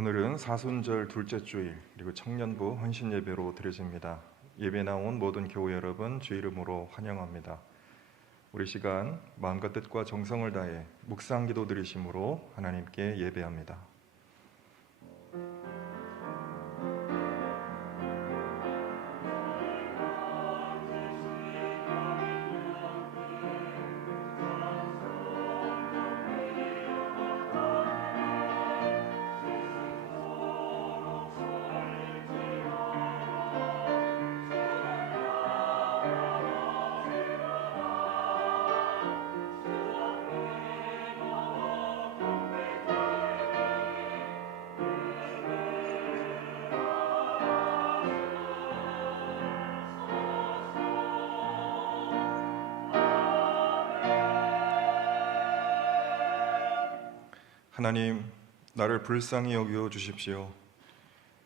오늘은 사순절 둘째 주일 그리고 청년부 헌신 예배로 드려집니다. 예배 나온 모든 교우 여러분 주 이름으로 환영합니다. 우리 시간 마음과 뜻과 정성을 다해 묵상 기도 드리심으로 하나님께 예배합니다. 하나님, 나를 불쌍히 여겨 주십시오.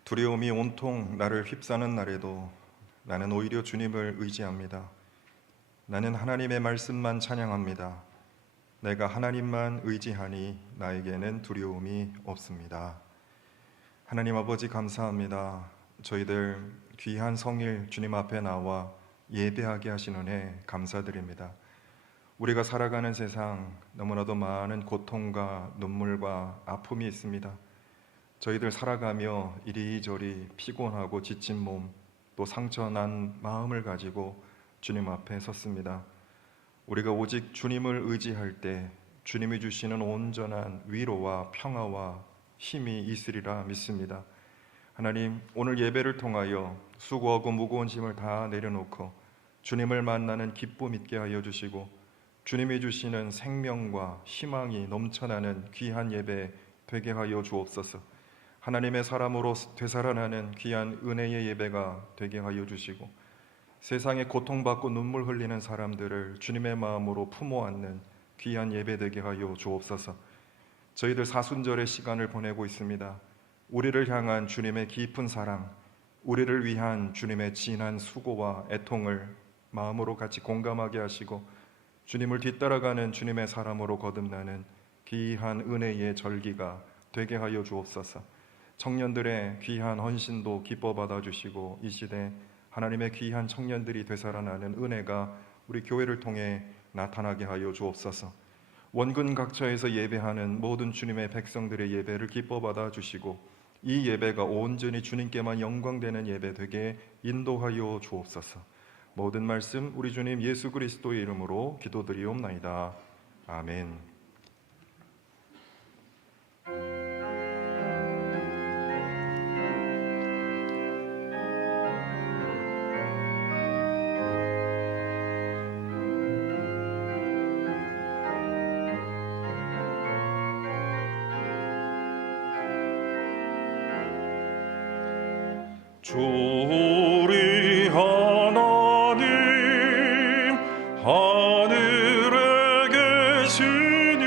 두려움이 온통 나를 휩싸는 날에도 나는 오히려 주님을 의지합니다. 나는 하나님의 말씀만 찬양합니다. 내가 하나님만 의지하니 나에게는 두려움이 없습니다. 하나님 아버지 감사합니다. 저희들 귀한 성일 주님 앞에 나와 예배하게 하신 은혜 감사드립니다. 우리가 살아가는 세상 너무나도 많은 고통과 눈물과 아픔이 있습니다. 저희들 살아가며 이리저리 피곤하고 지친 몸, 또 상처난 마음을 가지고 주님 앞에 섰습니다. 우리가 오직 주님을 의지할 때 주님이 주시는 온전한 위로와 평화와 힘이 있으리라 믿습니다. 하나님, 오늘 예배를 통하여 수고하고 무거운 짐을 다 내려놓고 주님을 만나는 기쁨 있게 하여 주시고 주님이 주시는 생명과 희망이 넘쳐나는 귀한 예배 되게 하여 주옵소서. 하나님의 사람으로 되살아나는 귀한 은혜의 예배가 되게 하여 주시고 세상에 고통받고 눈물 흘리는 사람들을 주님의 마음으로 품어 안는 귀한 예배 되게 하여 주옵소서. 저희들 사순절의 시간을 보내고 있습니다. 우리를 향한 주님의 깊은 사랑, 우리를 위한 주님의 진한 수고와 애통을 마음으로 같이 공감하게 하시고 주님을 뒤따라가는 주님의 사람으로 거듭나는 귀한 은혜의 절기가 되게 하여 주옵소서. 청년들의 귀한 헌신도 기뻐 받아주시고 이 시대 하나님의 귀한 청년들이 되살아나는 은혜가 우리 교회를 통해 나타나게 하여 주옵소서. 원근 각처에서 예배하는 모든 주님의 백성들의 예배를 기뻐 받아주시고 이 예배가 온전히 주님께만 영광되는 예배 되게 인도하여 주옵소서. 모든 말씀 우리 주님 예수 그리스도의 이름으로 기도드리옵나이다. 아멘. 우리 하나님 하늘에 계시니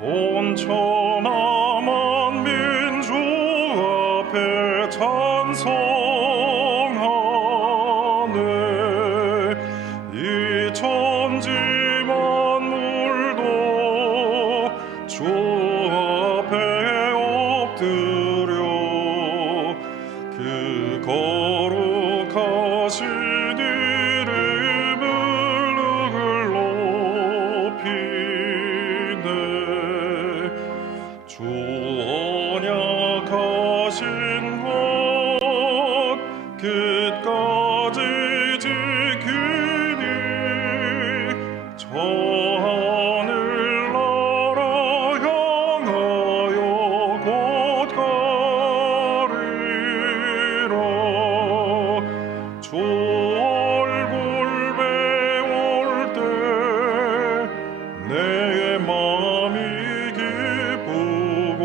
온 천하 만민주 앞에 찬송하네. 이 천지 만물도 주 앞에 엎드려 그 거룩하신 이름을 높이네. 주 언약하신 것 끝까지 지키니 저 하늘나라 향하여 곧 가리라. 주 얼굴 배울 때 내 마음이 기쁘고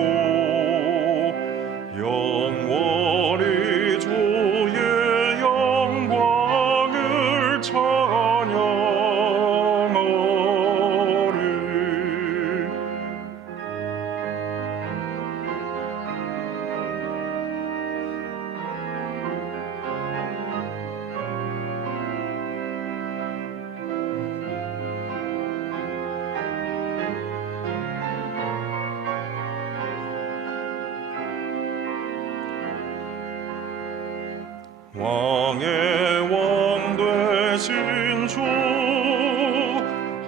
왕의 왕 되신 주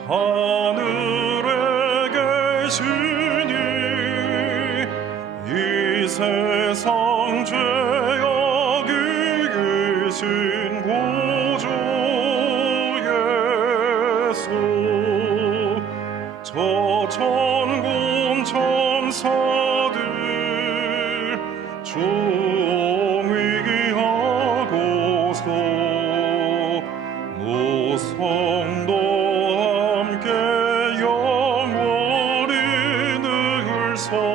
하늘에 계시니 이 세상 죄악이 계신 구주 예수 저 천군 천사들 존위하고서 노성도 함께 영원히 늘 섬기네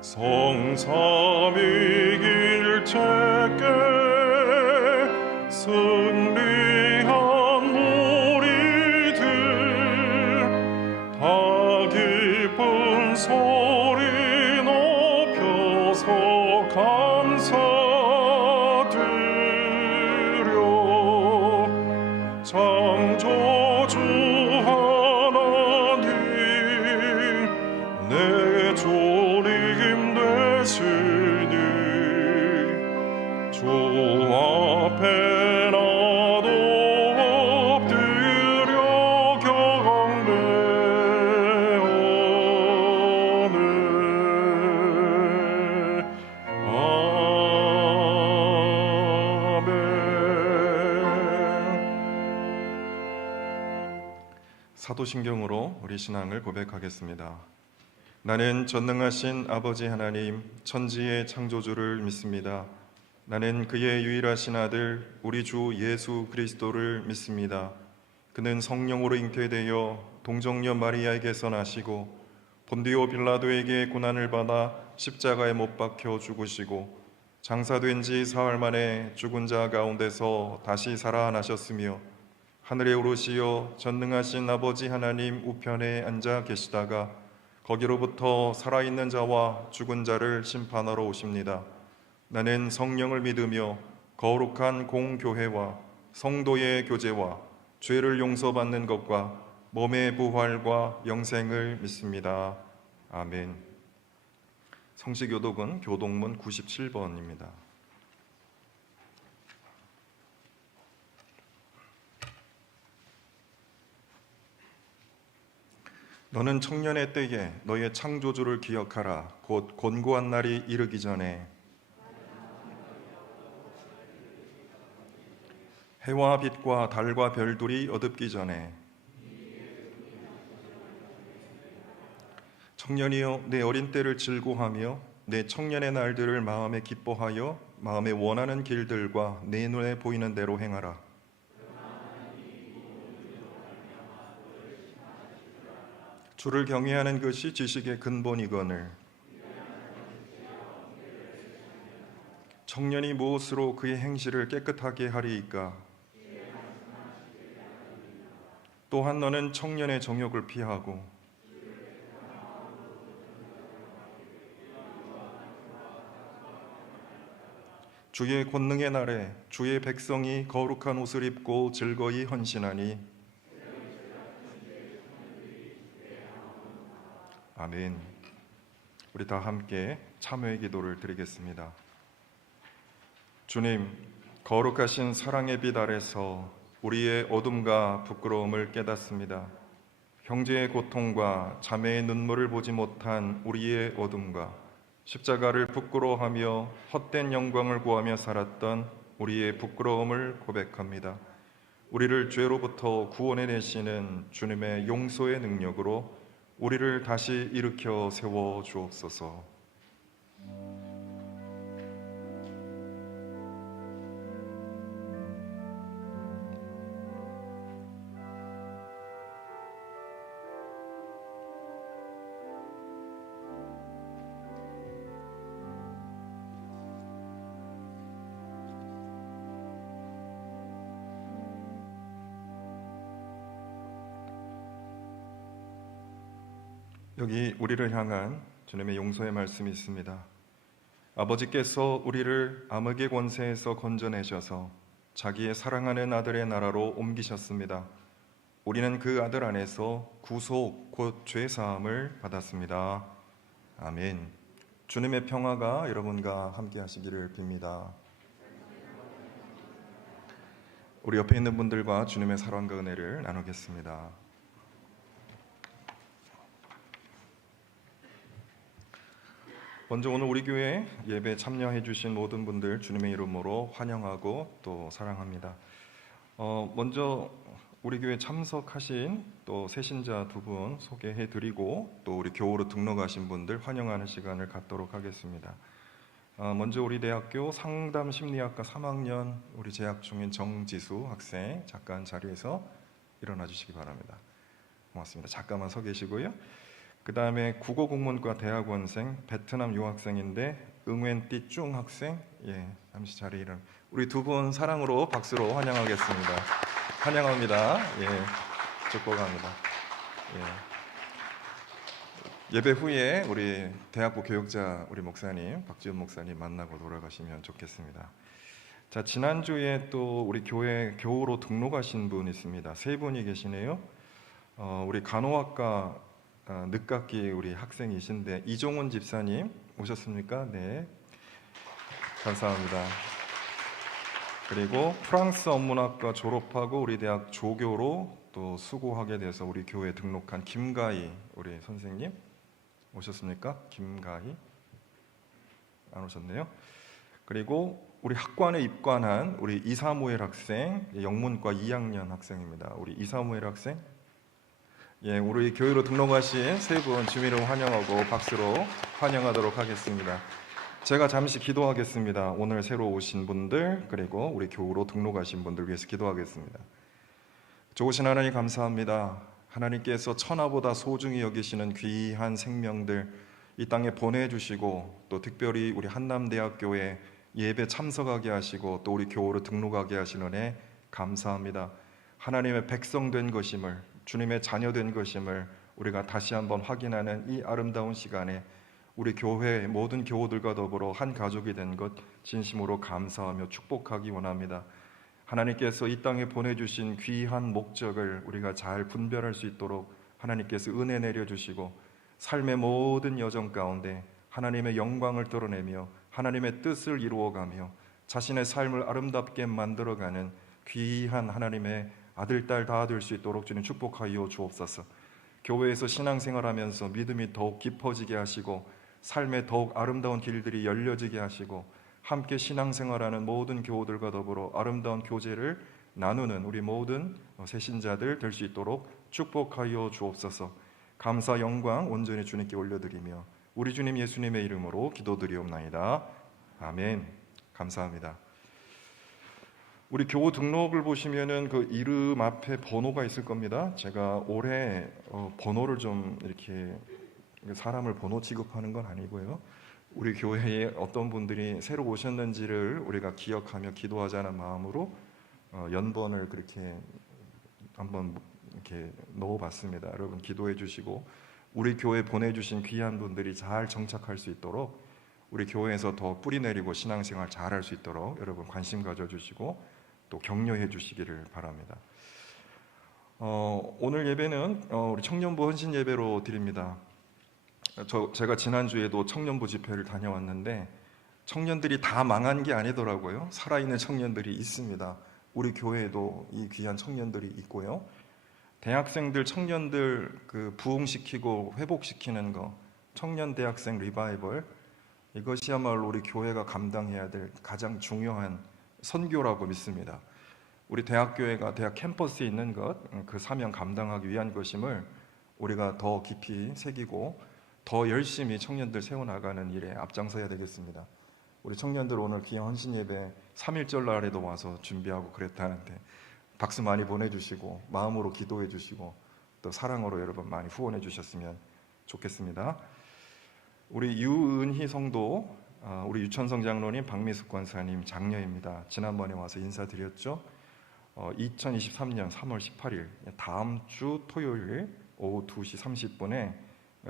성삼위 일체께 승리한 무리들 다 기쁜 소리 높여서 감사드려 창조주 하나님 내 조림 되시니 주 앞에 나도 엎드려 경배하네 아멘. 사도신경으로 우리 신앙을 고백하겠습니다. 나는 전능하신 아버지 하나님 천지의 창조주를 믿습니다. 나는 그의 유일하신 아들 우리 주 예수 그리스도를 믿습니다. 그는 성령으로 잉태되어 동정녀 마리아에게서 나시고 본디오 빌라도에게 고난을 받아 십자가에 못 박혀 죽으시고 장사된 지 사흘 만에 죽은 자 가운데서 다시 살아나셨으며 하늘에 오르시어 전능하신 아버지 하나님 우편에 앉아 계시다가 거기로부터 살아있는 자와 죽은 자를 심판하러 오십니다. 나는 성령을 믿으며 거룩한 공교회와 성도의 교제와 죄를 용서받는 것과 몸의 부활과 영생을 믿습니다. 아멘. 성시교독은 교독문 97번입니다. 너는 청년의 때에 너의 창조주를 기억하라. 곧 곤고한 날이 이르기 전에 해와 빛과 달과 별들이 어둡기 전에 청년이여 내 어린 때를 즐거워하며 내 청년의 날들을 마음에 기뻐하여 마음에 원하는 길들과 내 눈에 보이는 대로 행하라. 주를 경외하는 것이 지식의 근본이거늘 청년이 무엇으로 그의 행실을 깨끗하게 하리이까? 또한 너는 청년의 정욕을 피하고 주의 권능의 날에 주의 백성이 거룩한 옷을 입고 즐거이 헌신하니 아멘. 우리 다 함께 참회의 기도를 드리겠습니다. 주님, 거룩하신 사랑의 빛 아래서 우리의 어둠과 부끄러움을 깨닫습니다. 형제의 고통과 자매의 눈물을 보지 못한 우리의 어둠과 십자가를 부끄러워하며 헛된 영광을 구하며 살았던 우리의 부끄러움을 고백합니다. 우리를 죄로부터 구원해내시는 주님의 용서의 능력으로 우리를 다시 일으켜 세워 주옵소서. 여기 우리를 향한 주님의 용서의 말씀이 있습니다. 아버지께서 우리를 암흑의 권세에서 건져내셔서 자기의 사랑하는 아들의 나라로 옮기셨습니다. 우리는 그 아들 안에서 구속 곧 죄사함을 받았습니다. 아멘. 주님의 평화가 여러분과 함께 하시기를 빕니다. 우리 옆에 있는 분들과 주님의 사랑과 은혜를 나누겠습니다. 먼저 오늘 우리 교회 예배 참여해 주신 모든 분들 주님의 이름으로 환영하고 또 사랑합니다. 먼저 우리 교회 참석하신 또 새신자 두 분 소개해 드리고 또 우리 교우로 등록하신 분들 환영하는 시간을 갖도록 하겠습니다. 먼저 우리 대학교 상담심리학과 3학년 우리 재학 중인 정지수 학생 잠깐 자리에서 일어나 주시기 바랍니다. 고맙습니다. 잠깐만 서 계시고요. 그 다음에 국어국문과 대학원생 베트남 유학생인데 응웬띠 쭝 학생, 잠시 자리에 일어나. 우리 두 분 사랑으로 박수로 환영하겠습니다. 환영합니다. 축복합니다. 예배 후에 우리 대학부 교육자 우리 목사님 박지훈 목사님 만나고 돌아가시면 좋겠습니다. 자, 지난주에 또 우리 교회 교우로 등록하신 분 있습니다. 세 분이 계시네요. 우리 간호학과 늦깎이 우리 학생이신데 이종훈 집사님 오셨습니까? 네, 감사합니다. 그리고 프랑스 언문학과 졸업하고 우리 대학 조교로 또 수고하게 돼서 우리 교회에 등록한 김가희 우리 선생님 오셨습니까? 김가희 안 오셨네요. 그리고 우리 학관에 입관한 우리 이사무엘 학생, 영문과 2학년 학생입니다. 우리 이사무엘 학생, 우리 교회로 등록하신 세 분 주민을 환영하고 박수로 환영하도록 하겠습니다. 제가 잠시 기도하겠습니다. 오늘 새로 오신 분들 그리고 우리 교우로 등록하신 분들 위해서 기도하겠습니다. 좋으신 하나님 감사합니다. 하나님께서 천하보다 소중히 여기시는 귀한 생명들 이 땅에 보내주시고 또 특별히 우리 한남대학교에 예배 참석하게 하시고 또 우리 교우로 등록하게 하시는 은혜 감사합니다. 하나님의 백성 된 것임을, 주님의 자녀 된 것임을 우리가 다시 한번 확인하는 이 아름다운 시간에 우리 교회 모든 교우들과 더불어 한 가족이 된 것 진심으로 감사하며 축복하기 원합니다. 하나님께서 이 땅에 보내주신 귀한 목적을 우리가 잘 분별할 수 있도록 하나님께서 은혜 내려주시고 삶의 모든 여정 가운데 하나님의 영광을 드러내며 하나님의 뜻을 이루어가며 자신의 삶을 아름답게 만들어가는 귀한 하나님의 아들, 딸 다 될 수 있도록 주님 축복하여 주옵소서. 교회에서 신앙생활하면서 믿음이 더욱 깊어지게 하시고 삶의 더욱 아름다운 길들이 열려지게 하시고 함께 신앙생활하는 모든 교우들과 더불어 아름다운 교제를 나누는 우리 모든 새신자들 될 수 있도록 축복하여 주옵소서. 감사 영광 온전히 주님께 올려드리며 우리 주님 예수님의 이름으로 기도드리옵나이다. 아멘. 감사합니다. 우리 교우 등록을 보시면은 그 이름 앞에 번호가 있을 겁니다. 제가 올해 번호를 좀 이렇게 사람을 번호 취급하는 건 아니고요. 우리 교회에 어떤 분들이 새로 오셨는지를 우리가 기억하며 기도하자는 마음으로 연번을 그렇게 한번 이렇게 넣어봤습니다. 여러분 기도해 주시고 우리 교회 보내주신 귀한 분들이 잘 정착할 수 있도록 우리 교회에서 더 뿌리 내리고 신앙생활 잘할 수 있도록 여러분 관심 가져주시고 또 격려해 주시기를 바랍니다. 오늘 예배는 우리 청년부 헌신 예배로 드립니다. 제가 지난주에도 청년부 집회를 다녀왔는데 청년들이 다 망한 게 아니더라고요. 살아있는 청년들이 있습니다. 우리 교회에도 이 귀한 청년들이 있고요. 대학생들, 청년들 그 부흥시키고 회복시키는 거, 청년 대학생 리바이벌, 이것이야말로 우리 교회가 감당해야 될 가장 중요한 선교라고 믿습니다. 우리 대학교회가 대학 캠퍼스에 있는 것, 그 사명 감당하기 위한 것임을 우리가 더 깊이 새기고 더 열심히 청년들 세워나가는 일에 앞장서야 되겠습니다. 우리 청년들 오늘 귀한 헌신 예배 3.1절 날에도 와서 준비하고 그랬다는데 박수 많이 보내주시고 마음으로 기도해 주시고 또 사랑으로 여러분 많이 후원해 주셨으면 좋겠습니다. 우리 유은희 성도, 우리 유천성 장로님, 박미숙 권사님 장녀입니다. 지난번에 와서 인사드렸죠. 2023년 3월 18일 다음 주 토요일 오후 2시 30분에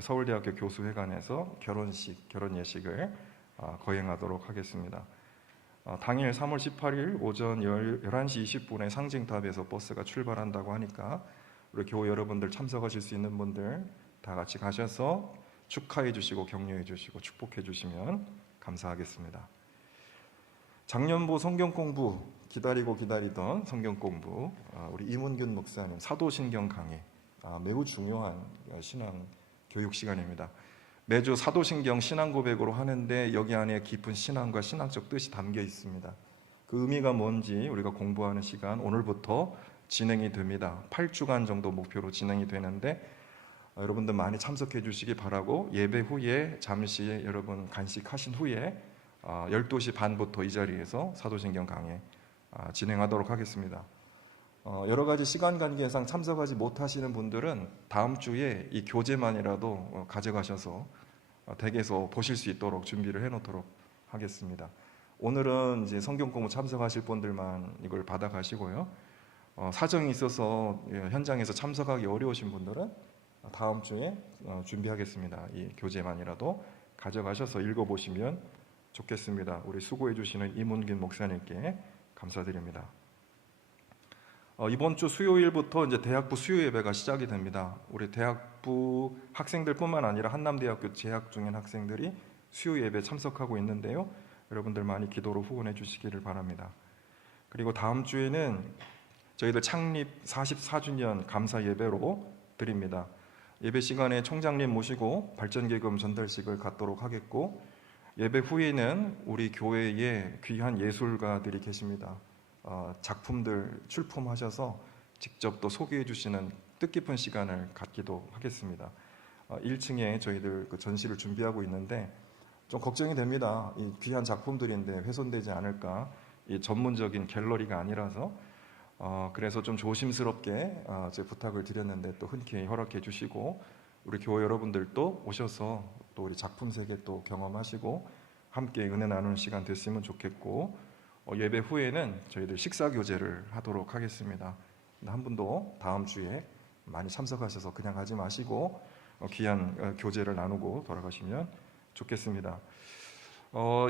서울대학교 교수회관에서 결혼 예식을 거행하도록 하겠습니다. 당일 3월 18일 오전 11시 20분에 상징탑에서 버스가 출발한다고 하니까 우리 교우 여러분들 참석하실 수 있는 분들 다 같이 가셔서 축하해 주시고 격려해 주시고 축복해 주시면 감사하겠습니다. 작년보 성경 공부 기다리고 기다리던 성경 공부, 우리 이문균 목사님 사도신경 강의, 매우 중요한 신앙 교육 시간입니다. 매주 사도신경 신앙 고백으로 하는데 여기 안에 깊은 신앙과 신앙적 뜻이 담겨 있습니다. 그 의미가 뭔지 우리가 공부하는 시간 오늘부터 진행이 됩니다. 8주간 정도 목표로 진행이 되는데 여러분들 많이 참석해 주시기 바라고, 예배 후에 잠시 여러분 간식하신 후에 12시 반부터 이 자리에서 사도신경 강의 진행하도록 하겠습니다. 여러 가지 시간 관계상 참석하지 못하시는 분들은 다음 주에 이 교재만이라도 가져가셔서 댁에서 보실 수 있도록 준비를 해놓도록 하겠습니다. 오늘은 이제 성경 공부 참석하실 분들만 이걸 받아가시고요. 사정이 있어서 현장에서 참석하기 어려우신 분들은 다음 주에 준비하겠습니다. 이 교재만이라도 가져가셔서 읽어보시면 좋겠습니다. 우리 수고해 주시는 이문균 목사님께 감사드립니다. 이번 주 수요일부터 이제 대학부 수요 예배가 시작이 됩니다. 우리 대학부 학생들뿐만 아니라 한남대학교 재학 중인 학생들이 수요 예배 참석하고 있는데요. 여러분들 많이 기도로 후원해 주시기를 바랍니다. 그리고 다음 주에는 저희들 창립 44주년 감사 예배로 드립니다. 예배 시간에 총장님 모시고 발전기금 전달식을 갖도록 하겠고, 예배 후에는 우리 교회에 귀한 예술가들이 계십니다. 작품들 출품하셔서 직접 또 소개해 주시는 뜻깊은 시간을 갖기도 하겠습니다. 1층에 저희들 그 전시를 준비하고 있는데 좀 걱정이 됩니다. 이 귀한 작품들인데 훼손되지 않을까. 이 전문적인 갤러리가 아니라서 그래서 좀 조심스럽게 제 부탁을 드렸는데 또 흔쾌히 허락해 주시고, 우리 교회 여러분들도 오셔서 또 우리 작품 세계 또 경험하시고 함께 은혜 나누는 시간 됐으면 좋겠고, 예배 후에는 저희들 식사 교제를 하도록 하겠습니다. 한 분도 다음 주에 많이 참석하셔서 그냥 가지 마시고 귀한 교제를 나누고 돌아가시면 좋겠습니다.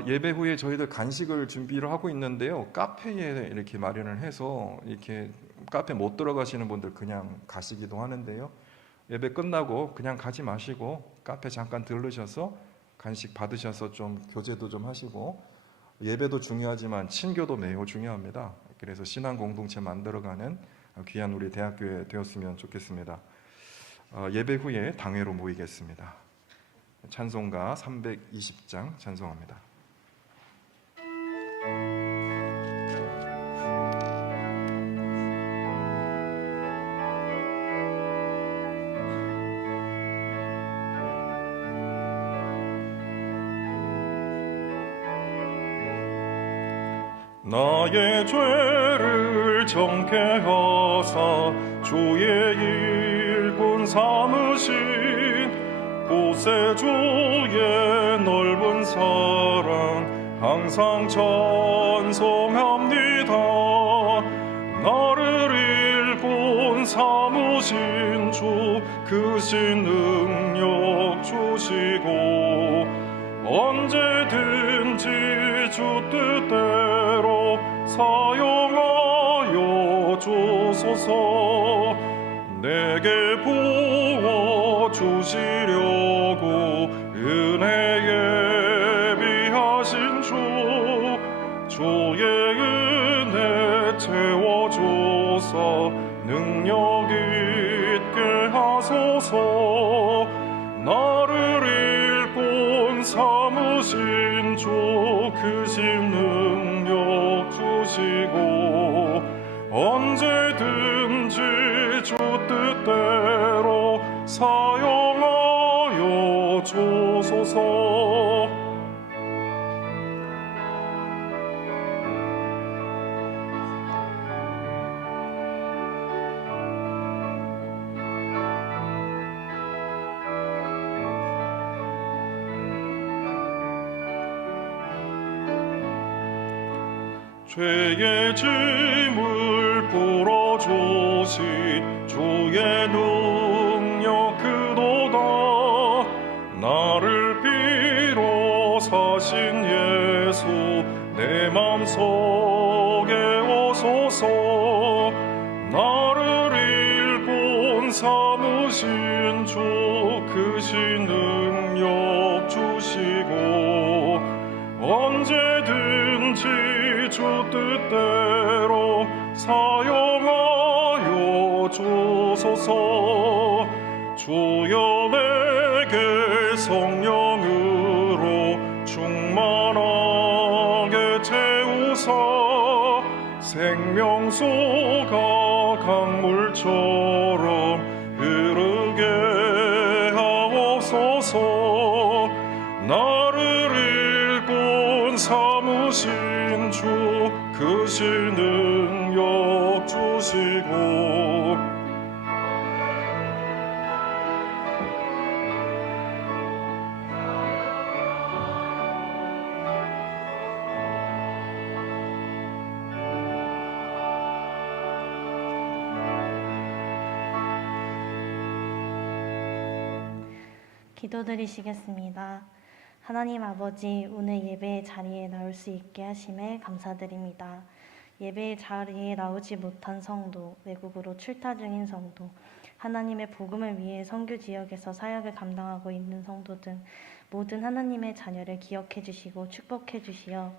예배 후에 저희들 간식을 준비를 하고 있는데요. 카페에 이렇게 마련을 해서 이렇게 카페 못 들어가시는 분들 그냥 가시기도 하는데요. 예배 끝나고 그냥 가지 마시고 카페 잠깐 들르셔서 간식 받으셔서 좀 교제도 좀 하시고, 예배도 중요하지만 친교도 매우 중요합니다. 그래서 신앙 공동체 만들어가는 귀한 우리 대학교에 되었으면 좋겠습니다. 예배 후에 당회로 모이겠습니다. 찬송가 320장 찬송합니다. 나의 죄를 정케 하사 주의 일꾼 삼으신 구세주의 넓은 사랑 항상 찬송합니다. 나를 일꾼 삼으신 주 크신 능력 주시고 언제든지 주 뜻대로 사용하여 주소서. 내게 부어 주시려고 은혜에 비하신 주 주의 은혜 채워줘서 능력 있게 하소서. 나를 일꾼 삼으신 주 크신 능력 주시고 언제든지 주 뜻대로 사용하여 주소서. 죄의 짐을 풀어주신 주의 능력 크도다. 나를 비로 사신 예수 내 맘속에 오소서. 나를 일꾼 삼으신 주 크신 능력 주시고 언제든지 주 뜻대로 사용하여 주소서. 주여 내게 성령으로 충만하게 채우사 생명수가 강물처럼 흐르게 하옵소서. 나를 일꾼 삼으신 주 크신 능력 주시고 기도드리시겠습니다. 하나님 아버지, 오늘 예배의 자리에 나올 수 있게 하심에 감사드립니다. 예배의 자리에 나오지 못한 성도, 외국으로 출타 중인 성도, 하나님의 복음을 위해 선교 지역에서 사역을 감당하고 있는 성도 등 모든 하나님의 자녀를 기억해 주시고 축복해 주시어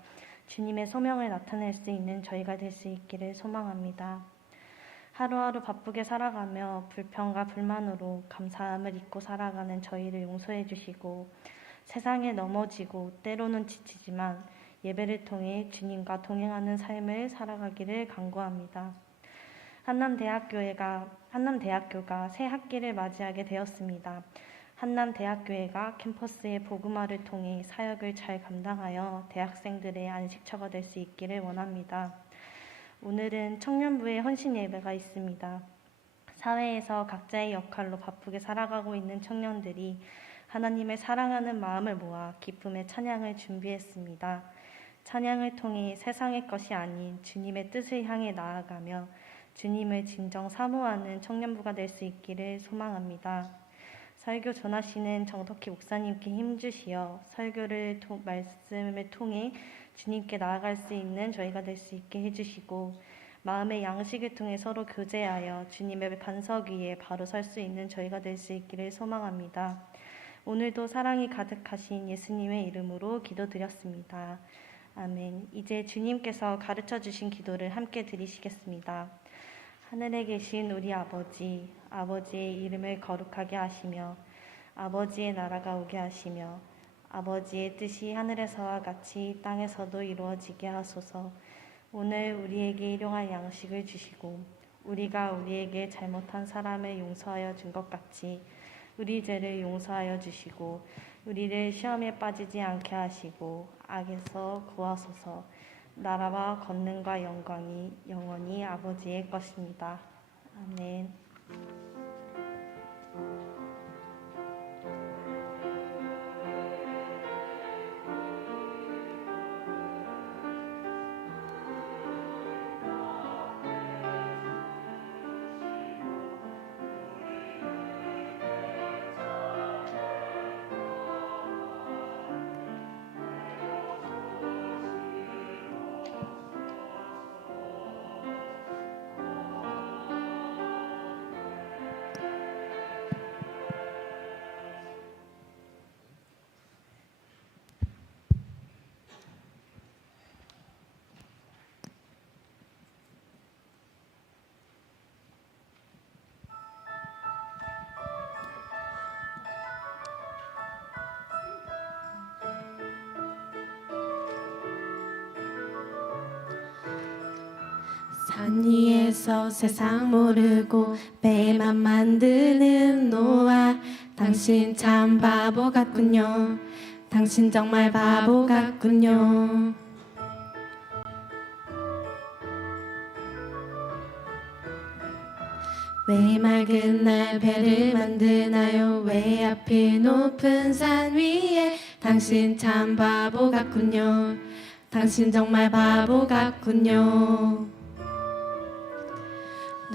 주님의 소명을 나타낼 수 있는 저희가 될 수 있기를 소망합니다. 하루하루 바쁘게 살아가며 불평과 불만으로 감사함을 잊고 살아가는 저희를 용서해 주시고 세상에 넘어지고 때로는 지치지만 예배를 통해 주님과 동행하는 삶을 살아가기를 간구합니다. 한남대학교가 새 학기를 맞이하게 되었습니다. 한남대학교회가 캠퍼스의 복음화를 통해 사역을 잘 감당하여 대학생들의 안식처가 될 수 있기를 원합니다. 오늘은 청년부의 헌신 예배가 있습니다. 사회에서 각자의 역할로 바쁘게 살아가고 있는 청년들이 하나님을 사랑하는 마음을 모아 기쁨의 찬양을 준비했습니다. 찬양을 통해 세상의 것이 아닌 주님의 뜻을 향해 나아가며 주님을 진정 사모하는 청년부가 될 수 있기를 소망합니다. 설교 전하시는 정덕희 목사님께 힘주시어 설교를 말씀을 통해 주님께 나아갈 수 있는 저희가 될 수 있게 해주시고 마음의 양식을 통해 서로 교제하여 주님의 반석 위에 바로 설 수 있는 저희가 될 수 있기를 소망합니다. 오늘도 사랑이 가득하신 예수님의 이름으로 기도드렸습니다. 아멘. 이제 주님께서 가르쳐 주신 기도를 함께 드리시겠습니다. 하늘에 계신 우리 아버지, 아버지의 이름을 거룩하게 하시며 아버지의 나라가 오게 하시며 아버지의 뜻이 하늘에서와 같이 땅에서도 이루어지게 하소서. 오늘 우리에게 일용할 양식을 주시고 우리가 우리에게 잘못한 사람을 용서하여 준 것 같이 우리 죄를 용서하여 주시고 우리를 시험에 빠지지 않게 하시고 악에서 구하소서. 나라와 권능과 영광이 영원히 아버지의 것입니다. 아멘. 산 위에서 세상 모르고 배만 만드는 노아, 당신 참 바보 같군요. 당신 정말 바보 같군요. 왜 맑은 날 배를 만드나요? 왜 하필 높은 산 위에? 당신 참 바보 같군요. 당신 정말 바보 같군요.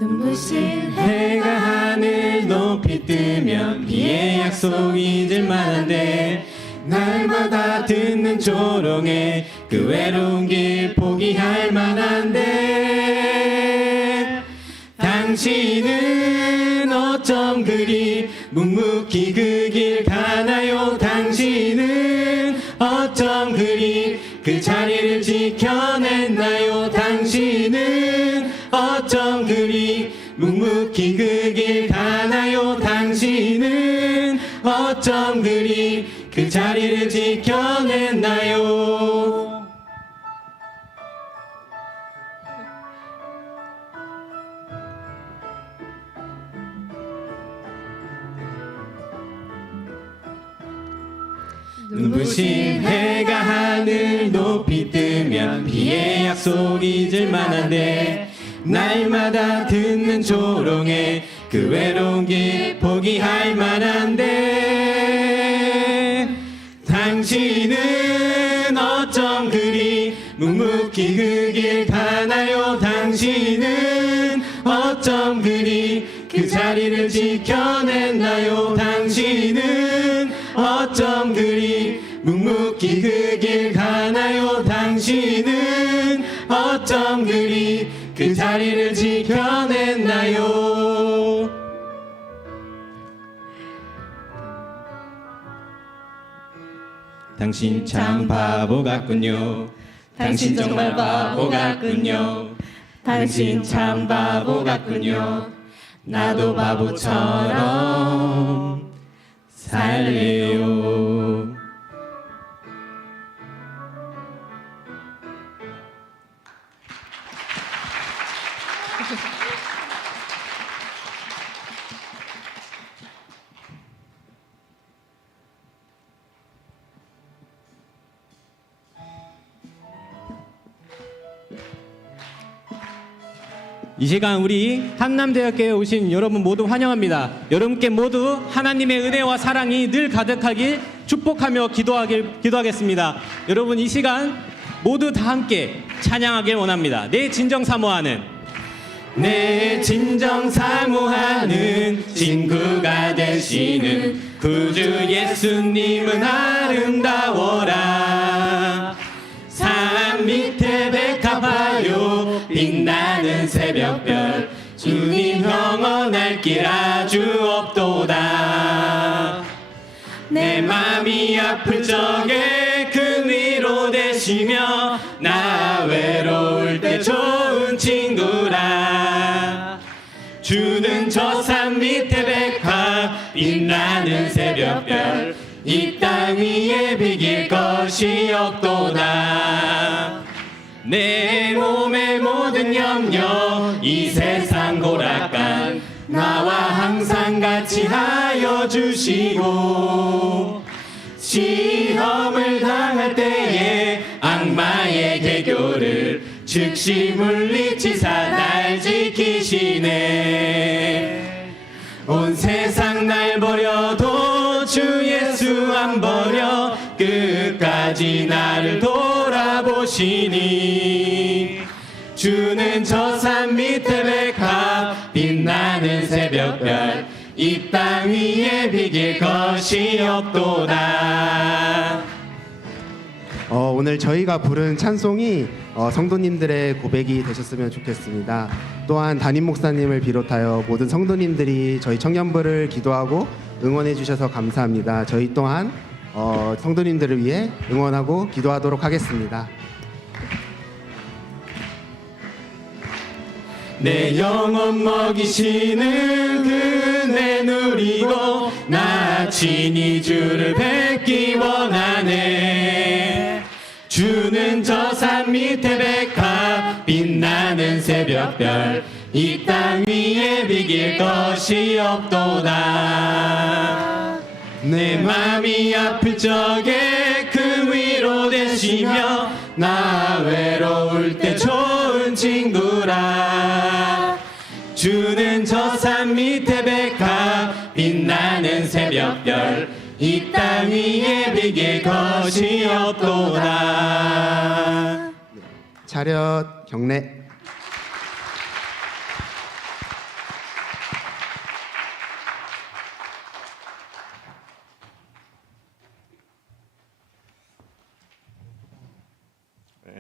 눈부신 해가 하늘 높이 뜨면 비의 약속이 잊을 만한데 날마다 듣는 조롱에 그 외로운 길 포기할 만한데 당신은 어쩜 그리 묵묵히 그 길 가나요? 당신은 어쩜 그리 그 자리를 지켜냈나요? 당신은 어쩜 그리 묵묵히 그 길 가나요? 당신은 어쩜 그리 그 자리를 지켜냈나요? 눈부신 해가 하늘 높이 뜨면 비의 약속 잊을 만한데 날마다 듣는 조롱에 그 외로운 길 포기할 만한데 당신은 어쩜 그리 묵묵히 그 길 가나요? 당신은 어쩜 그리 그 자리를 지켜냈나요? 당신은 어쩜 그리 묵묵히 그 길 가나요? 당신은 어쩜 그리 그 자리를 지켜냈나요? 당신 참 바보 같군요. 당신 정말 바보 같군요. 당신 참 바보 같군요. 나도 바보처럼 살래요. 이 시간 우리 한남대학교에 오신 여러분 모두 환영합니다. 여러분께 모두 하나님의 은혜와 사랑이 늘 가득하길 축복하며 기도하겠습니다. 여러분 이 시간 모두 다 함께 찬양하길 원합니다. 내 진정 사모하는 친구가 되시는 구주 예수님은 아름다워라. 산 밑에 백합화요 빛나는 새벽별 주님 영원할 길 아주 없도다. 내 맘이 아플 적에 그 위로 되시며 나 외로울 때 좋은 친구라. 주는 저 산 밑에 백합 빛나는 새벽별 이 땅 위에 비길 것이 없도다. 내 몸의 모든 염려 이 세상 고락간 나와 항상 같이 하여 주시고 시험을 당할 때에 악마의 개교를 즉시 물리치사 날 지키시네. 온 세상 날 버려도 주 예수 안 버려 끝까지 나를 돌아보시니. 주는 저 산 밑에 백합 빛나는 새벽별 이 땅 위에 비길 것이 없도다. 오늘 저희가 부른 찬송이 성도님들의 고백이 되셨으면 좋겠습니다. 또한 담임 목사님을 비롯하여 모든 성도님들이 저희 청년부를 기도하고 응원해 주셔서 감사합니다. 저희 또한 성도님들을 위해 응원하고 기도하도록 하겠습니다. 내 영혼 먹이시는 그네 누리고 나 친히 주를 뵙기 원하네. 주는 저 산 밑에 백합 빛나는 새벽별 이 땅 위에 비길 것이 없도다. 내 맘이 아플 적에 그 위로 되시며 나 외로울 때 좋은 친구라. 주는 저 산 밑에 백합 빛나는 새벽별 이 땅 위에 비길 것이 없도다. 차렷 경례.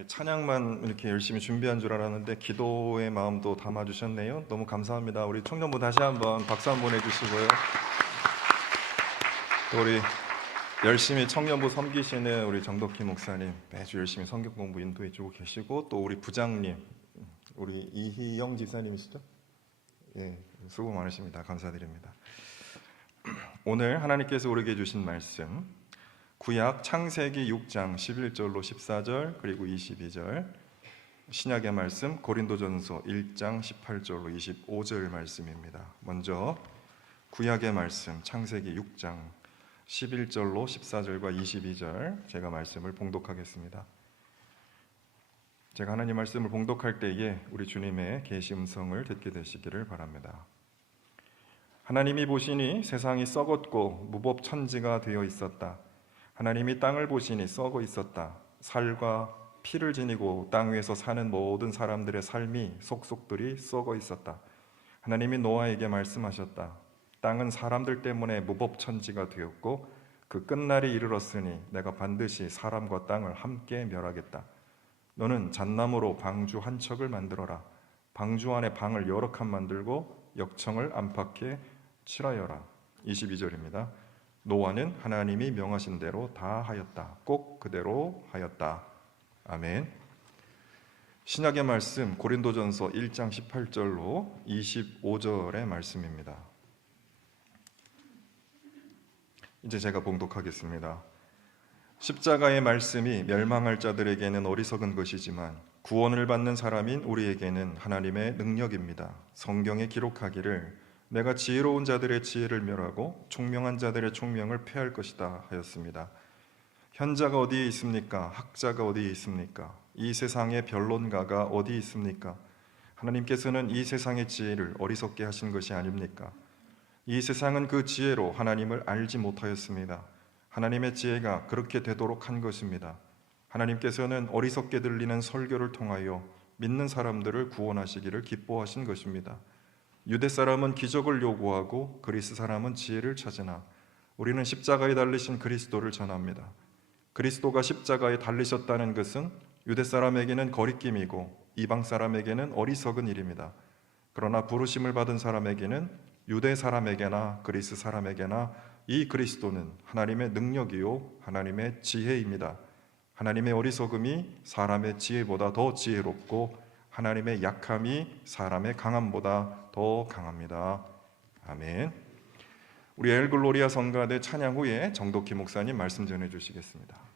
찬양만 이렇게 열심히 준비한 줄 알았는데 기도의 마음도 담아주셨네요. 너무 감사합니다. 우리 청년부 다시 한번 박수 한번 해주시고요. 또 우리 열심히 청년부 섬기시는 우리 정덕희 목사님 매주 열심히 성경 공부 인도해 주고 계시고, 또 우리 부장님 우리 이희영 집사님이시죠? 예, 수고 많으십니다. 감사드립니다. 오늘 하나님께서 우리에게 주신 말씀, 구약 창세기 6장 11절로 14절 그리고 22절, 신약의 말씀 고린도전서 1장 18절로 25절 말씀입니다. 먼저 구약의 말씀 창세기 6장 11절로 14절과 22절 제가 말씀을 봉독하겠습니다. 제가 하나님 말씀을 봉독할 때에 우리 주님의 계시 음성을 듣게 되시기를 바랍니다. 하나님이 보시니 세상이 썩었고 무법천지가 되어 있었다. 하나님이 땅을 보시니 썩어 있었다. 살과 피를 지니고 땅 위에서 사는 모든 사람들의 삶이 속속들이 썩어 있었다. 하나님이 노아에게 말씀하셨다. 땅은 사람들 때문에 무법천지가 되었고 그 끝날이 이르렀으니 내가 반드시 사람과 땅을 함께 멸하겠다. 너는 잣나무로 방주 한 척을 만들어라. 방주 안에 방을 여러 칸 만들고 역청을 안팎에 칠하여라. 22절입니다. 노아는 하나님이 명하신 대로 다 하였다. 꼭 그대로 하였다. 아멘. 신약의 말씀 고린도전서 1장 18절로 25절의 말씀입니다. 이제 제가 봉독하겠습니다. 십자가의 말씀이 멸망할 자들에게는 어리석은 것이지만 구원을 받는 사람인 우리에게는 하나님의 능력입니다. 성경에 기록하기를 내가 지혜로운 자들의 지혜를 멸하고 총명한 자들의 총명을 패할 것이다 하였습니다. 현자가 어디에 있습니까? 학자가 어디에 있습니까? 이 세상의 변론가가 어디 있습니까? 하나님께서는 이 세상의 지혜를 어리석게 하신 것이 아닙니까? 이 세상은 그 지혜로 하나님을 알지 못하였습니다. 하나님의 지혜가 그렇게 되도록 한 것입니다. 하나님께서는 어리석게 들리는 설교를 통하여 믿는 사람들을 구원하시기를 기뻐하신 것입니다. 유대 사람은 기적을 요구하고 그리스 사람은 지혜를 찾으나 우리는 십자가에 달리신 그리스도를 전합니다. 그리스도가 십자가에 달리셨다는 것은 유대 사람에게는 거리낌이고 이방 사람에게는 어리석은 일입니다. 그러나 부르심을 받은 사람에게는 유대 사람에게나 그리스 사람에게나 이 그리스도는 하나님의 능력이요 하나님의 지혜입니다. 하나님의 어리석음이 사람의 지혜보다 더 지혜롭고 하나님의 약함이 사람의 강함보다 더 강합니다. 아멘. 우리 엘글로리아 성가대 찬양 후에 정덕희 목사님 말씀 전해 주시겠습니다.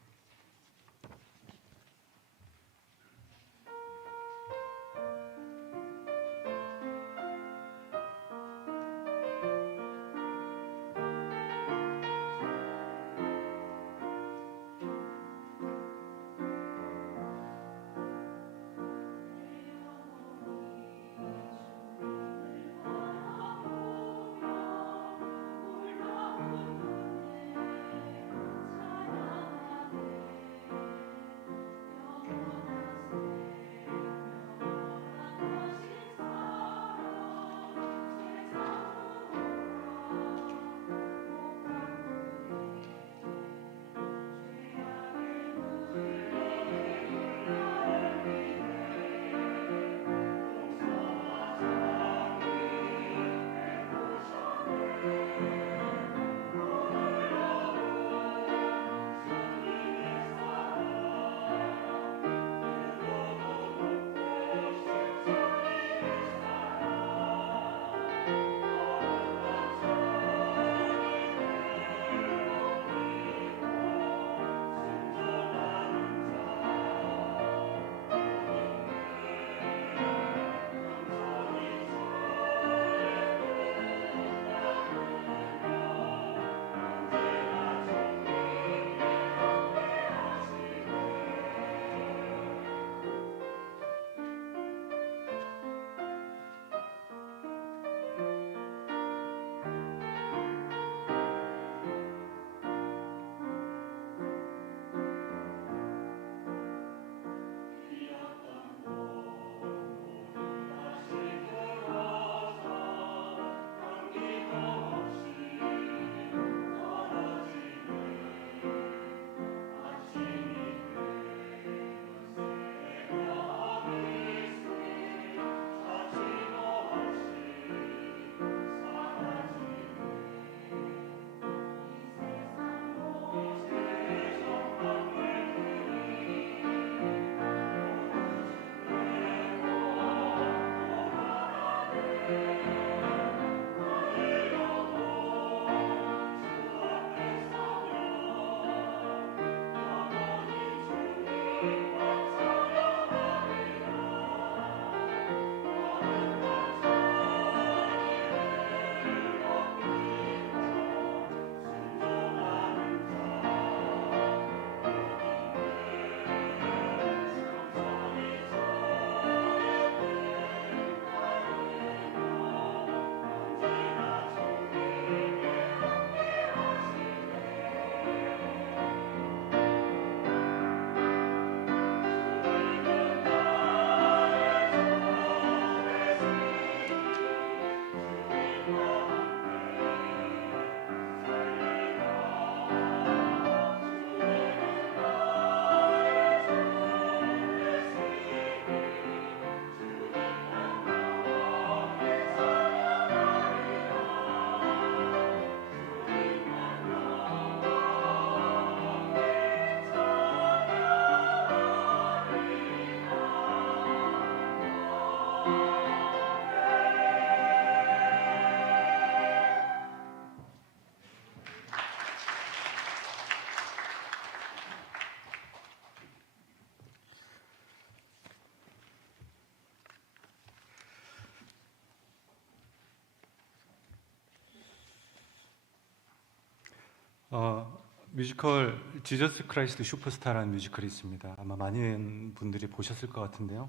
뮤지컬 지저스 크라이스트 슈퍼스타라는 뮤지컬이 있습니다. 아마 많은 분들이 보셨을 것 같은데요.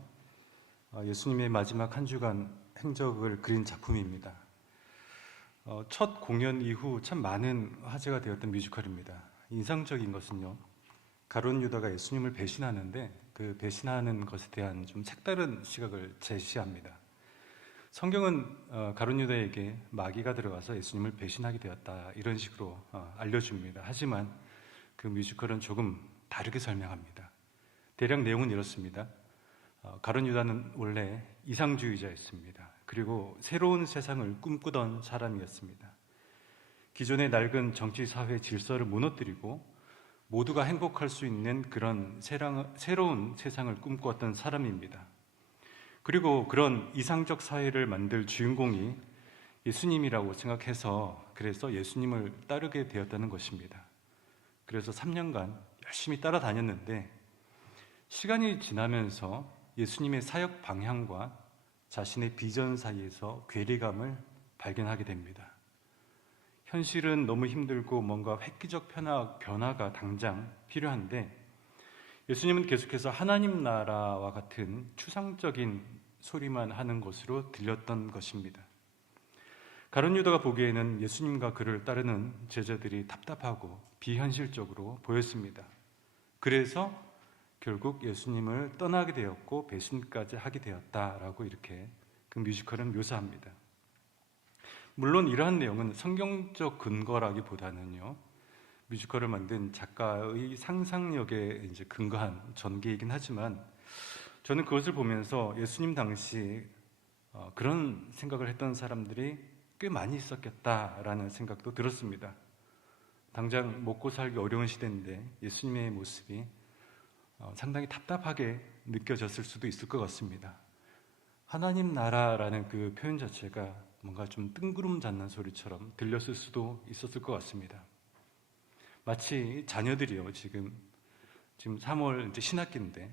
예수님의 마지막 한 주간 행적을 그린 작품입니다. 첫 공연 이후 참 많은 화제가 되었던 뮤지컬입니다. 인상적인 것은요, 가룟 유다가 예수님을 배신하는데 그 배신하는 것에 대한 좀 색다른 시각을 제시합니다. 성경은 가룟 유다에게 마귀가 들어가서 예수님을 배신하게 되었다, 이런 식으로 알려줍니다. 하지만 그 뮤지컬은 조금 다르게 설명합니다. 대략 내용은 이렇습니다. 가룟 유다는 원래 이상주의자였습니다. 그리고 새로운 세상을 꿈꾸던 사람이었습니다. 기존의 낡은 정치 사회 질서를 무너뜨리고 모두가 행복할 수 있는 그런 새로운 세상을 꿈꾸었던 사람입니다. 그리고 그런 이상적 사회를 만들 주인공이 예수님이라고 생각해서 그래서 예수님을 따르게 되었다는 것입니다. 그래서 3년간 열심히 따라다녔는데 시간이 지나면서 예수님의 사역 방향과 자신의 비전 사이에서 괴리감을 발견하게 됩니다. 현실은 너무 힘들고 뭔가 획기적 변화가 당장 필요한데 예수님은 계속해서 하나님 나라와 같은 추상적인 소리만 하는 것으로 들렸던 것입니다. 가룟 유다가 보기에는 예수님과 그를 따르는 제자들이 답답하고 비현실적으로 보였습니다. 그래서 결국 예수님을 떠나게 되었고 배신까지 하게 되었다라고 이렇게 그 뮤지컬은 묘사합니다. 물론 이러한 내용은 성경적 근거라기보다는요, 뮤지컬을 만든 작가의 상상력에 이제 근거한 전개이긴 하지만 저는 그것을 보면서 예수님 당시 그런 생각을 했던 사람들이 꽤 많이 있었겠다라는 생각도 들었습니다. 당장 먹고 살기 어려운 시대인데 예수님의 모습이 상당히 답답하게 느껴졌을 수도 있을 것 같습니다. 하나님 나라라는 그 표현 자체가 뭔가 좀 뜬구름 잡는 소리처럼 들렸을 수도 있었을 것 같습니다. 마치 자녀들이요, 지금 3월 이제 신학기인데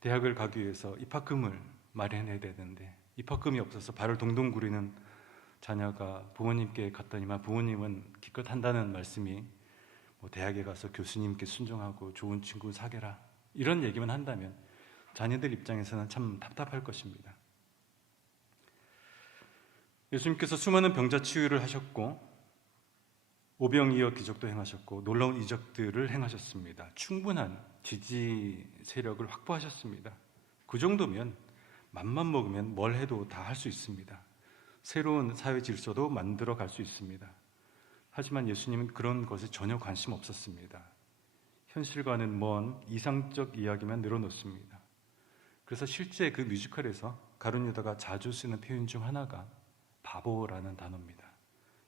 대학을 가기 위해서 입학금을 마련해야 되는데 입학금이 없어서 발을 동동 구리는 자녀가 부모님께 갔더니만 부모님은 기껏 한다는 말씀이 대학에 가서 교수님께 순종하고 좋은 친구 사귀라, 이런 얘기만 한다면 자녀들 입장에서는 참 답답할 것입니다. 예수님께서 수많은 병자 치유를 하셨고 오병이어 기적도 행하셨고 놀라운 이적들을 행하셨습니다. 충분한 지지 세력을 확보하셨습니다. 그 정도면 맘만 먹으면 뭘 해도 다 할 수 있습니다. 새로운 사회 질서도 만들어 갈 수 있습니다. 하지만 예수님은 그런 것에 전혀 관심 없었습니다. 현실과는 먼 이상적 이야기만 늘어놓습니다. 그래서 실제 그 뮤지컬에서 가룟 유다가 자주 쓰는 표현 중 하나가 바보라는 단어입니다.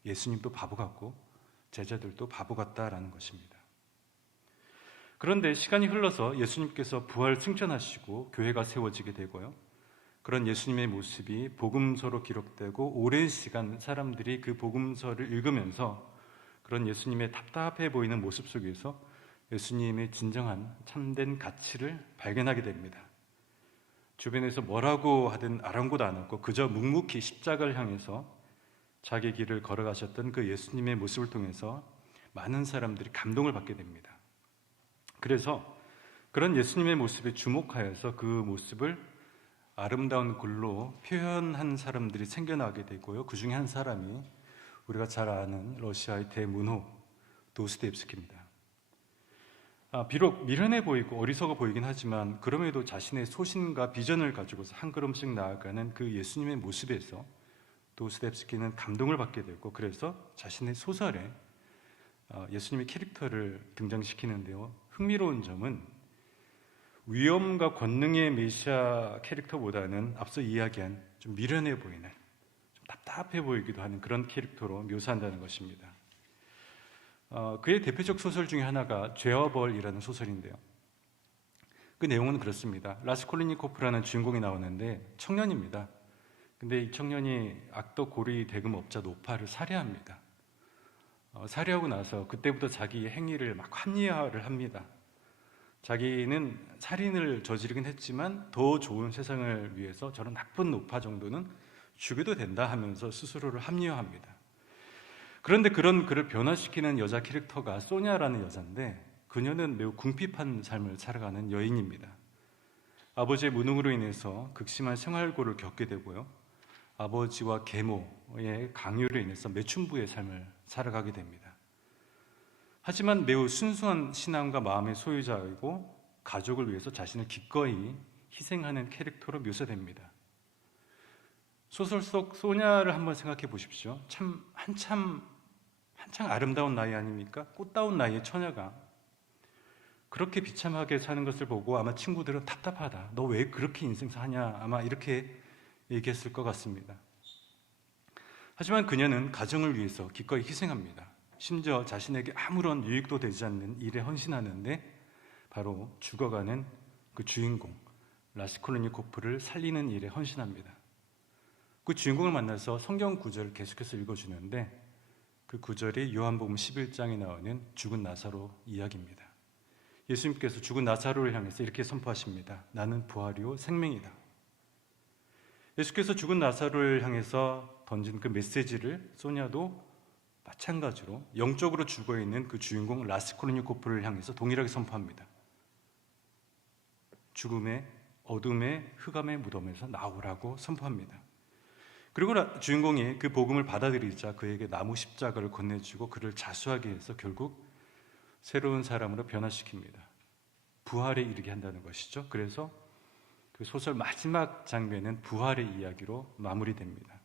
예수님도 바보 같고 제자들도 바보 같다라는 것입니다. 그런데 시간이 흘러서 예수님께서 부활 승천하시고 교회가 세워지게 되고요, 그런 예수님의 모습이 복음서로 기록되고 오랜 시간 사람들이 그 복음서를 읽으면서 그런 예수님의 답답해 보이는 모습 속에서 예수님의 진정한 참된 가치를 발견하게 됩니다. 주변에서 뭐라고 하든 아랑곳 안 하고 그저 묵묵히 십자가를 향해서 자기 길을 걸어가셨던 그 예수님의 모습을 통해서 많은 사람들이 감동을 받게 됩니다. 그래서 그런 예수님의 모습에 주목하여서 그 모습을 아름다운 글로 표현한 사람들이 생겨나게 되고요, 그 중에 한 사람이 우리가 잘 아는 러시아의 대문호 도스토옙스키입니다. 비록 미련해 보이고 어리석어 보이긴 하지만 그럼에도 자신의 소신과 비전을 가지고서 한 걸음씩 나아가는 그 예수님의 모습에서 도스토옙스키는 감동을 받게 되고 그래서 자신의 소설에 예수님의 캐릭터를 등장시키는데요, 흥미로운 점은 위엄과 권능의 메시아 캐릭터보다는 앞서 이야기한 좀 미련해 보이는, 좀 답답해 보이기도 하는 그런 캐릭터로 묘사한다는 것입니다. 그의 대표적 소설 중에 하나가 죄와 벌이라는 소설인데요, 그 내용은 그렇습니다. 라스콜리니코프라는 주인공이 나오는데 청년입니다. 근데 이 청년이 악덕 고리 대금업자 노파를 살해합니다. 살해하고 나서 그때부터 자기 행위를 막 합리화를 합니다. 자기는 살인을 저지르긴 했지만 더 좋은 세상을 위해서 저런 나쁜 노파 정도는 죽여도 된다 하면서 스스로를 합리화합니다. 그런데 그런 그를 변화시키는 여자 캐릭터가 소냐라는 여자인데, 그녀는 매우 궁핍한 삶을 살아가는 여인입니다. 아버지의 무능으로 인해서 극심한 생활고를 겪게 되고요, 아버지와 계모의 강요로 인해서 매춘부의 삶을 살아가게 됩니다. 하지만 매우 순수한 신앙과 마음의 소유자이고 가족을 위해서 자신을 기꺼이 희생하는 캐릭터로 묘사됩니다. 소설 속 소냐를 한번 생각해 보십시오. 참 한창 아름다운 나이 아닙니까? 꽃다운 나이의 처녀가 그렇게 비참하게 사는 것을 보고 아마 친구들은 답답하다, 너 왜 그렇게 인생 사냐, 아마 이렇게 얘기했을 것 같습니다. 하지만 그녀는 가정을 위해서 기꺼이 희생합니다. 심지어 자신에게 아무런 유익도 되지 않는 일에 헌신하는데 바로 죽어가는 그 주인공 라스콜리니코프를 살리는 일에 헌신합니다. 그 주인공을 만나서 성경 구절을 계속해서 읽어주는데, 그 구절이 요한복음 11장에 나오는 죽은 나사로 이야기입니다. 예수님께서 죽은 나사로를 향해서 이렇게 선포하십니다. 나는 부활이요 생명이다. 예수께서 죽은 나사로를 향해서 던진 그 메시지를 소냐도 마찬가지로 영적으로 죽어있는 그 주인공 라스콜리니코프를 향해서 동일하게 선포합니다. 죽음의 어둠의 흑암의 무덤에서 나오라고 선포합니다. 그리고 주인공이 그 복음을 받아들이자 그에게 나무 십자가를 건네주고 그를 자수하게 해서 결국 새로운 사람으로 변화시킵니다. 부활에 이르게 한다는 것이죠. 그래서 그 소설 마지막 장면은 부활의 이야기로 마무리됩니다.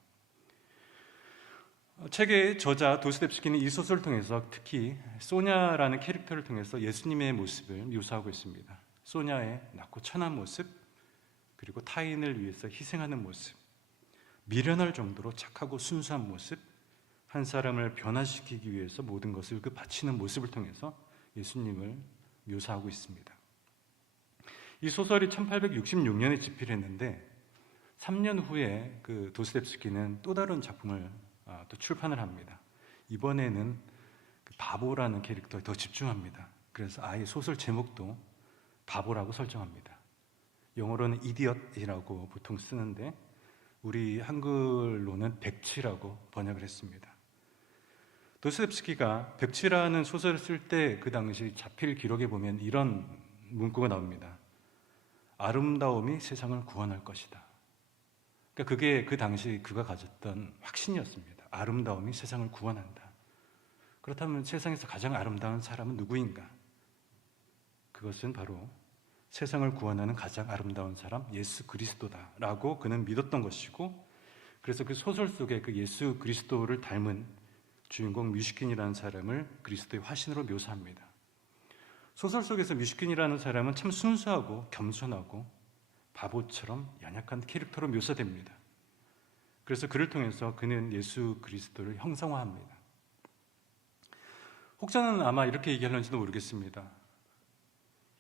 책의 저자 도스토옙스키는 이 소설을 통해서 특히 소냐라는 캐릭터를 통해서 예수님의 모습을 묘사하고 있습니다. 소냐의 낮고 천한 모습, 그리고 타인을 위해서 희생하는 모습, 미련할 정도로 착하고 순수한 모습, 한 사람을 변화시키기 위해서 모든 것을 그 바치는 모습을 통해서 예수님을 묘사하고 있습니다. 이 소설이 1866년에 집필했는데 3년 후에 그 도스토옙스키는 또 다른 작품을 또 출판을 합니다. 이번에는 그 바보라는 캐릭터에 더 집중합니다. 그래서 아예 소설 제목도 바보라고 설정합니다. 영어로는 idiot이라고 보통 쓰는데 우리 한글로는 백치라고 번역을 했습니다. 도스토옙스키가 백치라는 소설을 쓸 때 그 당시 자필 기록에 보면 이런 문구가 나옵니다. 아름다움이 세상을 구원할 것이다. 그러니까 그게 그 당시 그가 가졌던 확신이었습니다. 아름다움이 세상을 구원한다. 그렇다면 세상에서 가장 아름다운 사람은 누구인가? 그것은 바로 세상을 구원하는 가장 아름다운 사람 예수 그리스도다라고 그는 믿었던 것이고, 그래서 그 소설 속에 그 예수 그리스도를 닮은 주인공 뮤시킨이라는 사람을 그리스도의 화신으로 묘사합니다. 소설 속에서 뮤시킨이라는 사람은 참 순수하고 겸손하고 바보처럼 연약한 캐릭터로 묘사됩니다. 그래서 그를 통해서 그는 예수 그리스도를 형상화합니다. 혹자는 아마 이렇게 얘기하는지도 모르겠습니다.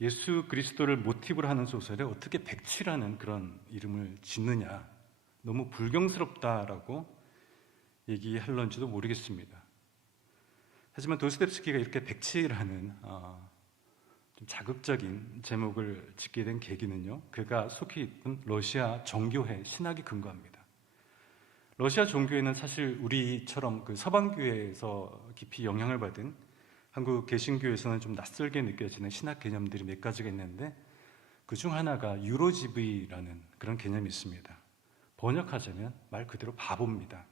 예수 그리스도를 모티브로 하는 소설에 어떻게 백치라는 그런 이름을 짓느냐, 너무 불경스럽다라고 얘기할런지도 모르겠습니다. 하지만 도스토옙스키가 이렇게 백치라는 좀 자극적인 제목을 짓게 된 계기는요, 그가 속해 있던 러시아 정교회 신학이 근거합니다. 러시아 종교회는 사실 우리처럼 그 서방교회에서 깊이 영향을 받은 한국 개신교에서는 좀 낯설게 느껴지는 신학 개념들이 몇 가지가 있는데, 그 중 하나가 유로지브이라는 그런 개념이 있습니다. 번역하자면 말 그대로 바보입니다.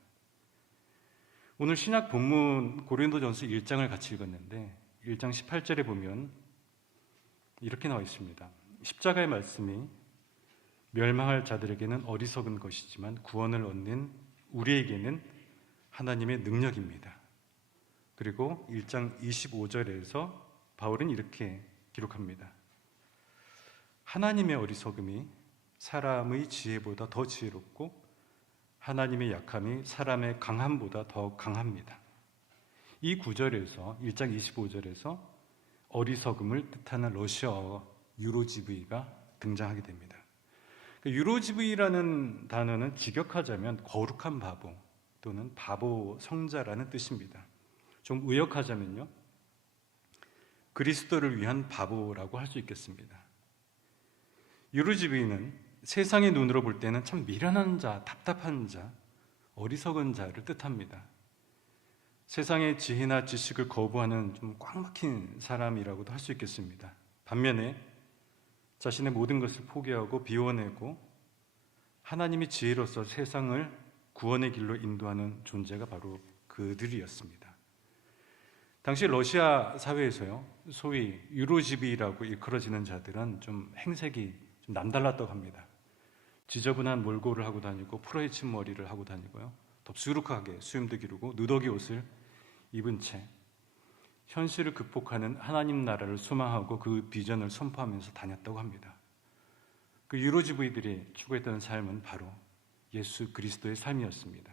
오늘 신약 본문 고린도전서 1장을 같이 읽었는데 1장 18절에 보면 이렇게 나와 있습니다. 십자가의 말씀이 멸망할 자들에게는 어리석은 것이지만 구원을 얻는 우리에게는 하나님의 능력입니다. 그리고 1장 25절에서 바울은 이렇게 기록합니다. 하나님의 어리석음이 사람의 지혜보다 더 지혜롭고 하나님의 약함이 사람의 강함보다 더 강합니다. 이 구절에서 1장 25절에서 어리석음을 뜻하는 러시아어 유로지브이가 등장하게 됩니다. 유로지브이라는 단어는 직역하자면 거룩한 바보 또는 바보 성자라는 뜻입니다. 좀 의역하자면요, 그리스도를 위한 바보라고 할 수 있겠습니다. 유로지브이는 세상의 눈으로 볼 때는 참 미련한 자, 답답한 자, 어리석은 자를 뜻합니다. 세상의 지혜나 지식을 거부하는 좀 꽉 막힌 사람이라고도 할 수 있겠습니다. 반면에 자신의 모든 것을 포기하고 비워내고 하나님의 지혜로서 세상을 구원의 길로 인도하는 존재가 바로 그들이었습니다. 당시 러시아 사회에서요, 소위 유로집이라고 일컬어지는 자들은 좀 행색이 좀 남달랐다고 합니다. 지저분한 몰골을 하고 다니고 풀어헤친 머리를 하고 다니고요, 덥수룩하게 수염도 기르고 누더기 옷을 입은 채 현실을 극복하는 하나님 나라를 소망하고 그 비전을 선포하면서 다녔다고 합니다. 그 유로지부이들이 추구했던 삶은 바로 예수 그리스도의 삶이었습니다.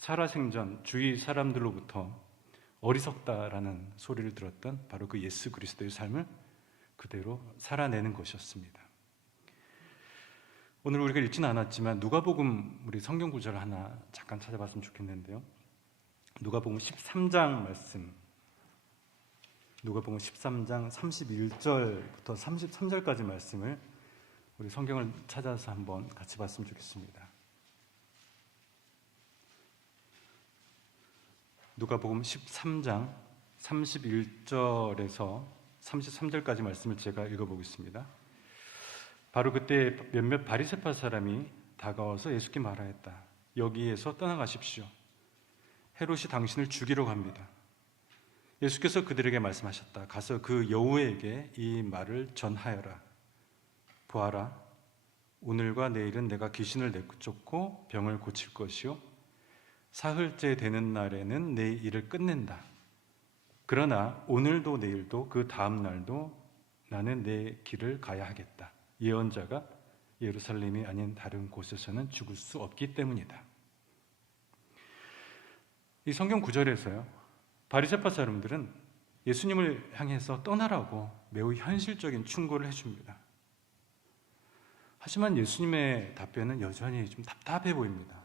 살아생전 주위 사람들로부터 어리석다라는 소리를 들었던 바로 그 예수 그리스도의 삶을 그대로 살아내는 것이었습니다. 오늘 우리가 읽지는 않았지만 누가복음 우리 성경 구절을 하나 잠깐 찾아봤으면 좋겠는데요. 누가복음 13장 말씀, 누가복음 13장 31절부터 33절까지 말씀을 우리 성경을 찾아서 한번 같이 봤으면 좋겠습니다. 누가복음 13장 31절에서 33절까지 말씀을 제가 읽어보겠습니다. 바로 그때 몇몇 바리새파 사람이 다가와서 예수께 말하였다. 여기에서 떠나가십시오. 헤롯이 당신을 죽이려고 합니다. 예수께서 그들에게 말씀하셨다. 가서 그 여우에게 이 말을 전하여라. 보아라, 오늘과 내일은 내가 귀신을 내쫓고 병을 고칠 것이요 사흘째 되는 날에는 내 일을 끝낸다. 그러나 오늘도 내일도 그 다음 날도 나는 내 길을 가야 하겠다. 예언자가 예루살렘이 아닌 다른 곳에서는 죽을 수 없기 때문이다. 이 성경 구절에서요, 바리새파 사람들은 예수님을 향해서 떠나라고 매우 현실적인 충고를 해줍니다. 하지만 예수님의 답변은 여전히 좀 답답해 보입니다.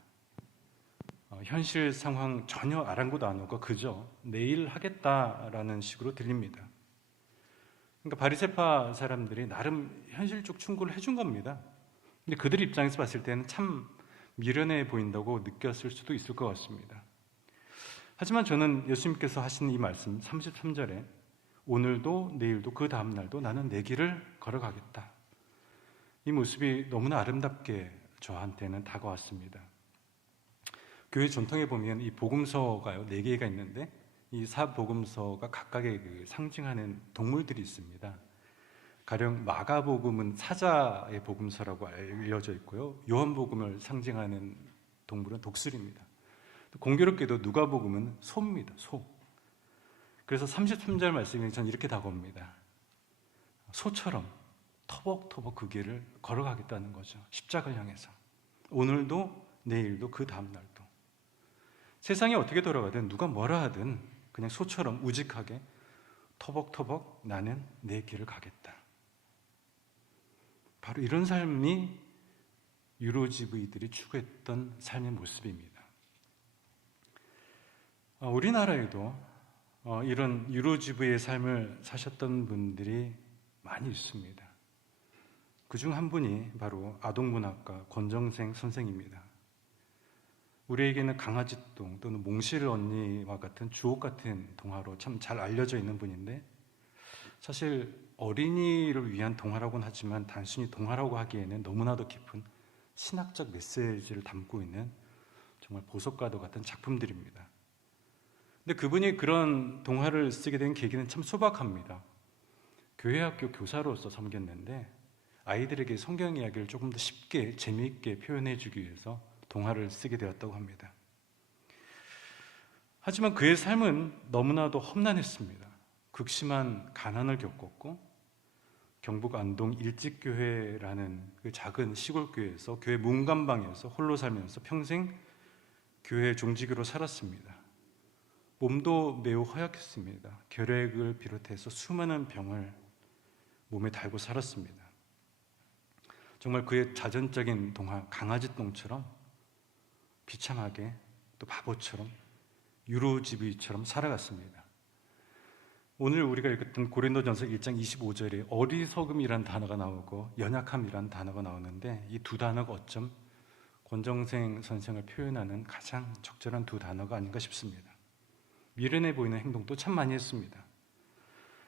현실 상황 전혀 아랑곳 안 오고 그저 내일 하겠다라는 식으로 들립니다. 그러니까 바리새파 사람들이 나름 현실적 충고를 해준 겁니다. 근데 그들 입장에서 봤을 때는 참 미련해 보인다고 느꼈을 수도 있을 것 같습니다. 하지만 저는 예수님께서 하신 이 말씀 33절에 오늘도 내일도 그 다음 날도 나는 내 길을 걸어가겠다. 이 모습이 너무나 아름답게 저한테는 다가왔습니다. 교회 전통에 보면 이 복음서가요, 4개가 있는데 이 사복음서가 각각의 그 상징하는 동물들이 있습니다. 가령 마가복음은 사자의 복음서라고 알려져 있고요. 요한복음을 상징하는 동물은 독수리입니다. 공교롭게도 누가복음은 소입니다. 소. 그래서 33절 말씀이 전 이렇게 다가옵니다. 소처럼 터벅터벅 그 길을 걸어가겠다는 거죠. 십자가를 향해서. 오늘도 내일도 그 다음 날도. 세상이 어떻게 돌아가든 누가 뭐라 하든 그냥 소처럼 우직하게 터벅터벅 나는 내 길을 가겠다. 바로 이런 삶이 유로지부이들이 추구했던 삶의 모습입니다. 우리나라에도 이런 유로지부의 삶을 사셨던 분들이 많이 있습니다. 그중 한 분이 바로 아동문학가 권정생 선생입니다. 우리에게는 강아지똥 또는 몽실 언니와 같은 주옥 같은 동화로 참 잘 알려져 있는 분인데, 사실 어린이를 위한 동화라고는 하지만 단순히 동화라고 하기에는 너무나도 깊은 신학적 메시지를 담고 있는 정말 보석과도 같은 작품들입니다. 근데 그분이 그런 동화를 쓰게 된 계기는 참 소박합니다. 교회학교 교사로서 섬겼는데 아이들에게 성경 이야기를 조금 더 쉽게 재미있게 표현해 주기 위해서 동화를 쓰게 되었다고 합니다. 하지만 그의 삶은 너무나도 험난했습니다. 극심한 가난을 겪었고 경북 안동 일직교회라는 그 작은 시골교회에서 교회 문간방에서 홀로 살면서 평생 교회 종직으로 살았습니다. 몸도 매우 허약했습니다. 결핵을 비롯해서 수많은 병을 몸에 달고 살았습니다. 정말 그의 자전적인 동화 강아지똥처럼 비참하게 또 바보처럼 유로지부이처럼 살아갔습니다. 오늘 우리가 읽었던 고린도전서 1장 25절에 어리석음이란 단어가 나오고 연약함이란 단어가 나오는데 이 두 단어가 어쩜 권정생 선생을 표현하는 가장 적절한 두 단어가 아닌가 싶습니다. 미련해 보이는 행동도 참 많이 했습니다.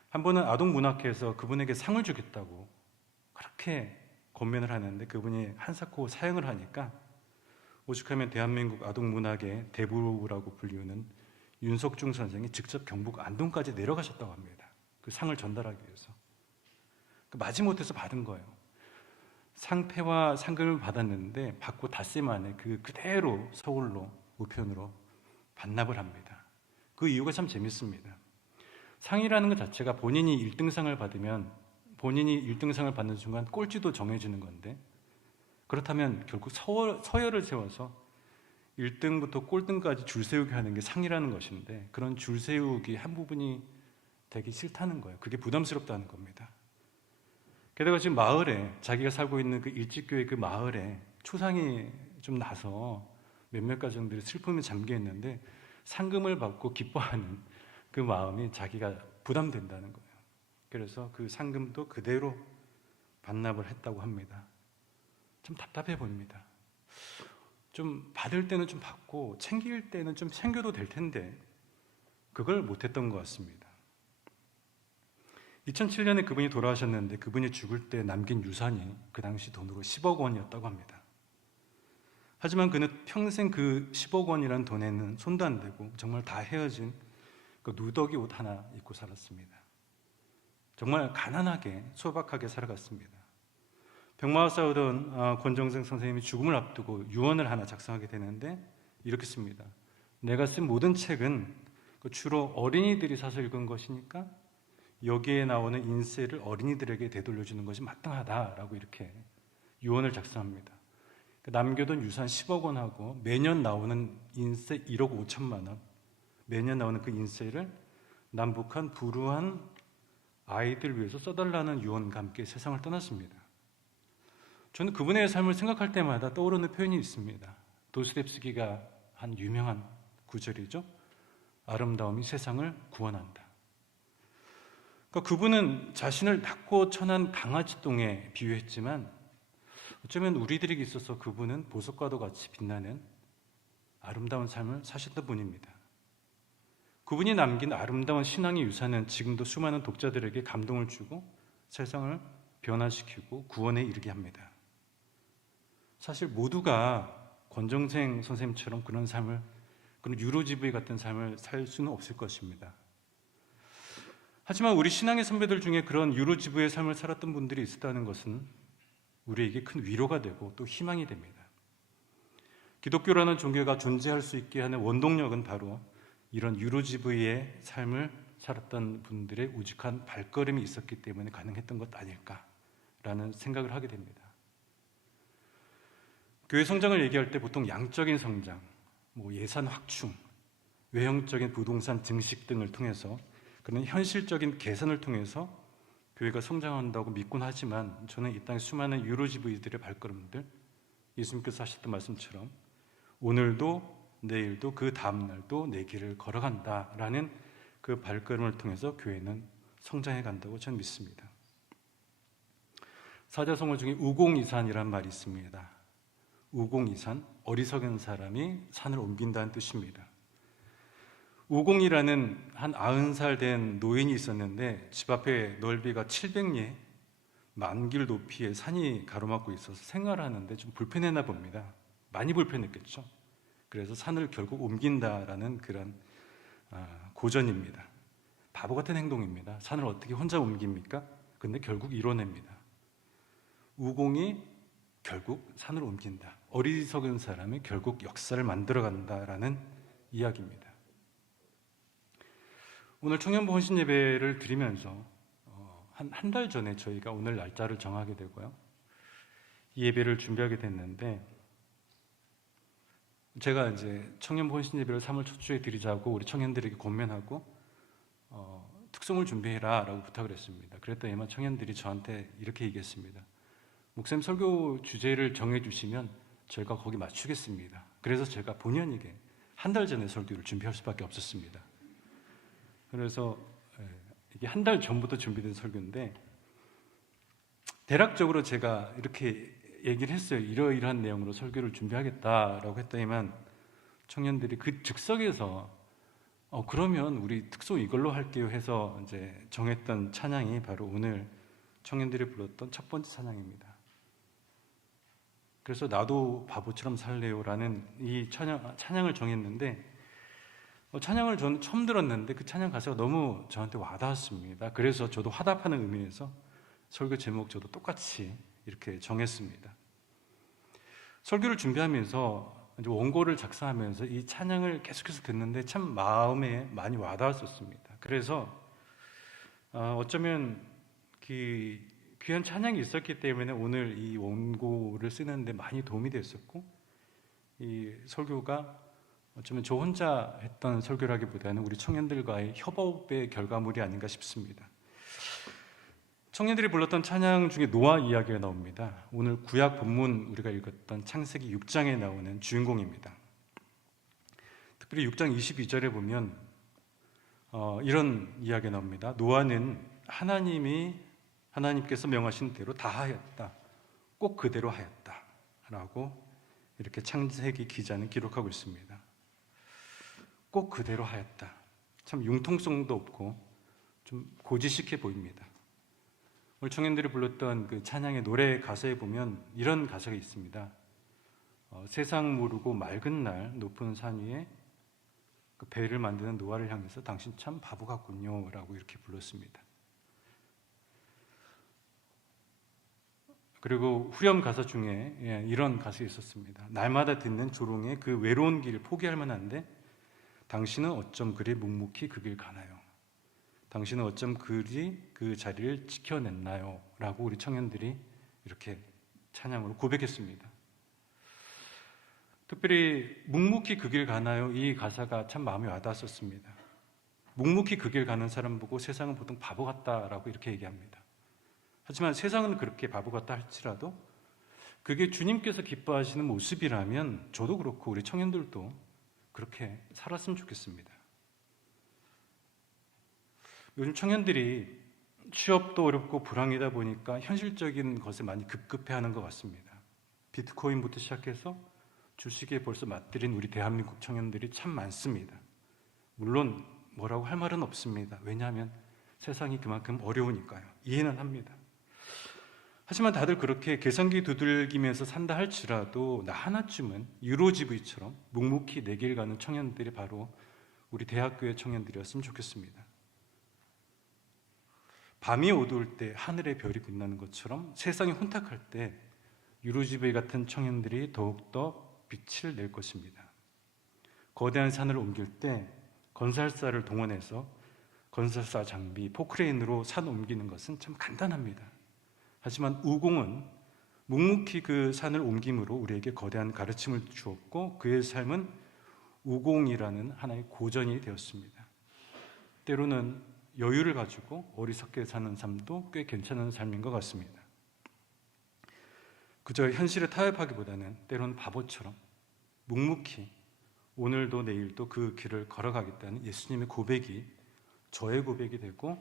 한 번은 아동문학회에서 그분에게 상을 주겠다고 그렇게 권면을 하는데 그분이 한사코 사양을 하니까 오죽하면 대한민국 아동문학의 대부라고 불리우는 윤석중 선생이 직접 경북 안동까지 내려가셨다고 합니다. 그 상을 전달하기 위해서. 마지못해서 받은 거예요. 상패와 상금을 받았는데 받고 닷새 만에 그대로 서울로 우편으로 반납을 합니다. 그 이유가 참 재밌습니다. 상이라는 것 자체가 본인이 1등상을 받으면 본인이 1등상을 받는 순간 꼴찌도 정해지는 건데 그렇다면 결국 서열을 세워서 1등부터 꼴등까지 줄 세우게 하는 게 상이라는 것인데 그런 줄 세우기 한 부분이 되기 싫다는 거예요. 그게 부담스럽다는 겁니다. 게다가 지금 마을에 자기가 살고 있는 그 일직교회 그 마을에 초상이 좀 나서 몇몇 가정들이 슬픔에 잠겨 있는데 상금을 받고 기뻐하는 그 마음이 자기가 부담된다는 거예요. 그래서 그 상금도 그대로 반납을 했다고 합니다. 좀 답답해 보입니다. 좀 받을 때는 좀 받고 챙길 때는 좀 챙겨도 될 텐데 그걸 못했던 것 같습니다. 2007년에 그분이 돌아가셨는데 그분이 죽을 때 남긴 유산이 그 당시 돈으로 10억 원이었다고 합니다. 하지만 그는 평생 그 10억 원이라는 돈에는 손도 안 대고 정말 다 헤어진 그 누더기 옷 하나 입고 살았습니다. 정말 가난하게 소박하게 살아갔습니다. 병마와 싸우던 권정생 선생님이 죽음을 앞두고 유언을 하나 작성하게 되는데 이렇게 씁니다. 내가 쓴 모든 책은 주로 어린이들이 사서 읽은 것이니까 여기에 나오는 인세를 어린이들에게 되돌려주는 것이 마땅하다라고 이렇게 유언을 작성합니다. 남겨둔 유산 10억 원하고 매년 나오는 인세 1억 5천만 원, 매년 나오는 그 인세를 남북한 불우한 아이들 위해서 써달라는 유언과 함께 세상을 떠났습니다. 저는 그분의 삶을 생각할 때마다 떠오르는 표현이 있습니다. 도스토옙스키가 한 유명한 구절이죠. 아름다움이 세상을 구원한다. 그러니까 그분은 자신을 낮고 천한 강아지똥에 비유했지만 어쩌면 우리들에게 있어서 그분은 보석과도 같이 빛나는 아름다운 삶을 사셨던 분입니다. 그분이 남긴 아름다운 신앙의 유산은 지금도 수많은 독자들에게 감동을 주고 세상을 변화시키고 구원에 이르게 합니다. 사실 모두가 권정생 선생님처럼 그런 삶을, 그런 유로지브이 같은 삶을 살 수는 없을 것입니다. 하지만 우리 신앙의 선배들 중에 그런 유로지브의 삶을 살았던 분들이 있었다는 것은 우리에게 큰 위로가 되고 또 희망이 됩니다. 기독교라는 종교가 존재할 수 있게 하는 원동력은 바로 이런 유로지브의 삶을 살았던 분들의 우직한 발걸음이 있었기 때문에 가능했던 것 아닐까라는 생각을 하게 됩니다. 교회 성장을 얘기할 때 보통 양적인 성장, 예산 확충, 외형적인 부동산 증식 등을 통해서 그런 현실적인 계산을 통해서 교회가 성장한다고 믿곤 하지만 저는 이 땅의 수많은 유로지브이들의 발걸음들, 예수님께서 하셨던 말씀처럼 오늘도 내일도 그 다음날도 내 길을 걸어간다라는 그 발걸음을 통해서 교회는 성장해 간다고 저는 믿습니다. 사자성어 중에 우공이산이란 말이 있습니다. 우공이산, 어리석은 사람이 산을 옮긴다는 뜻입니다. 우공이라는 한 90살 된 노인이 있었는데 집 앞에 넓이가 700리, 만길 높이의 산이 가로막고 있어서 생활하는데 좀 불편했나 봅니다. 많이 불편했겠죠. 그래서 산을 결국 옮긴다라는 그런 고전입니다. 바보 같은 행동입니다. 산을 어떻게 혼자 옮깁니까? 근데 결국 이뤄냅니다. 우공이 결국 산을 옮긴다. 어리석은 사람이 결국 역사를 만들어간다라는 이야기입니다. 오늘 청년부 헌신 예배를 드리면서 한 달 전에 저희가 오늘 날짜를 정하게 되고요. 이 예배를 준비하게 됐는데 제가 이제 청년부 헌신 예배를 3월 첫 주에 드리자고 우리 청년들에게 권면하고 특송을 준비해라 라고 부탁을 했습니다. 그랬더니만 청년들이 저한테 이렇게 얘기했습니다. 목사님 설교 주제를 정해주시면 저희가 거기 맞추겠습니다. 그래서 제가 본의 아니게 한 달 전에 설교를 준비할 수밖에 없었습니다. 그래서 이게 한 달 전부터 준비된 설교인데 대략적으로 제가 이렇게 얘기를 했어요. 이러이러한 내용으로 설교를 준비하겠다라고 했더니만 청년들이 그 즉석에서 그러면 우리 특송 이걸로 할게요 해서 이제 정했던 찬양이 바로 오늘 청년들이 불렀던 첫 번째 찬양입니다. 그래서 나도 바보처럼 살래요라는 이 찬양을 정했는데 찬양을 저는 처음 들었는데 그 찬양 가사가 너무 저한테 와닿았습니다. 그래서 저도 화답하는 의미에서 설교 제목 저도 똑같이 이렇게 정했습니다. 설교를 준비하면서 이제 원고를 작성하면서 이 찬양을 계속해서 듣는데 참 마음에 많이 와닿았었습니다. 그래서 어쩌면 귀한 찬양이 있었기 때문에 오늘 이 원고를 쓰는데 많이 도움이 됐었고, 이 설교가 어쩌면 저 혼자 했던 설교라기보다는 우리 청년들과의 협업의 결과물이 아닌가 싶습니다. 청년들이 불렀던 찬양 중에 노아 이야기가 나옵니다. 오늘 구약 본문 우리가 읽었던 창세기 6장에 나오는 주인공입니다. 특별히 6장 22절에 보면 이런 이야기가 나옵니다. 노아는 하나님께서 명하신 대로 다 하였다. 꼭 그대로 하였다. 라고 이렇게 창세기 기자는 기록하고 있습니다. 꼭 그대로 하였다. 참 융통성도 없고 좀 고지식해 보입니다. 오늘 청년들이 불렀던 그 찬양의 노래 가사에 보면 이런 가사가 있습니다. 세상 모르고 맑은 날 높은 산 위에 그 배를 만드는 노아를 향해서 당신 참 바보 같군요 라고 이렇게 불렀습니다. 그리고 후렴 가사 중에 이런 가사가 있었습니다. 날마다 듣는 조롱의 그 외로운 길을 포기할 만한데 당신은 어쩜 그리 묵묵히 그 길 가나요? 당신은 어쩜 그리 그 자리를 지켜냈나요? 라고 우리 청년들이 이렇게 찬양으로 고백했습니다. 특별히 묵묵히 그 길 가나요? 이 가사가 참 마음에 와닿았었습니다. 묵묵히 그 길 가는 사람 보고 세상은 보통 바보 같다라고 이렇게 얘기합니다. 하지만 세상은 그렇게 바보 같다 할지라도 그게 주님께서 기뻐하시는 모습이라면 저도 그렇고 우리 청년들도 그렇게 살았으면 좋겠습니다. 요즘 청년들이 취업도 어렵고 불황이다 보니까 현실적인 것에 많이 급급해하는 것 같습니다. 비트코인부터 시작해서 주식에 벌써 맞들인 우리 대한민국 청년들이 참 많습니다. 물론 뭐라고 할 말은 없습니다. 왜냐하면 세상이 그만큼 어려우니까요. 이해는 합니다. 하지만 다들 그렇게 계산기 두들기면서 산다 할지라도 나 하나쯤은 유로지브이처럼 묵묵히 내 길 가는 청년들이 바로 우리 대학교의 청년들이었으면 좋겠습니다. 밤이 어두울 때 하늘의 별이 빛나는 것처럼 세상이 혼탁할 때 유로지브이 같은 청년들이 더욱더 빛을 낼 것입니다. 거대한 산을 옮길 때 건설사를 동원해서 건설사 장비, 포크레인으로 산 옮기는 것은 참 간단합니다. 하지만 우공은 묵묵히 그 산을 옮김으로 우리에게 거대한 가르침을 주었고 그의 삶은 우공이라는 하나의 고전이 되었습니다. 때로는 여유를 가지고 어리석게 사는 삶도 꽤 괜찮은 삶인 것 같습니다. 그저 현실에 타협하기보다는 때로는 바보처럼 묵묵히 오늘도 내일도 그 길을 걸어가겠다는 예수님의 고백이 저의 고백이 되고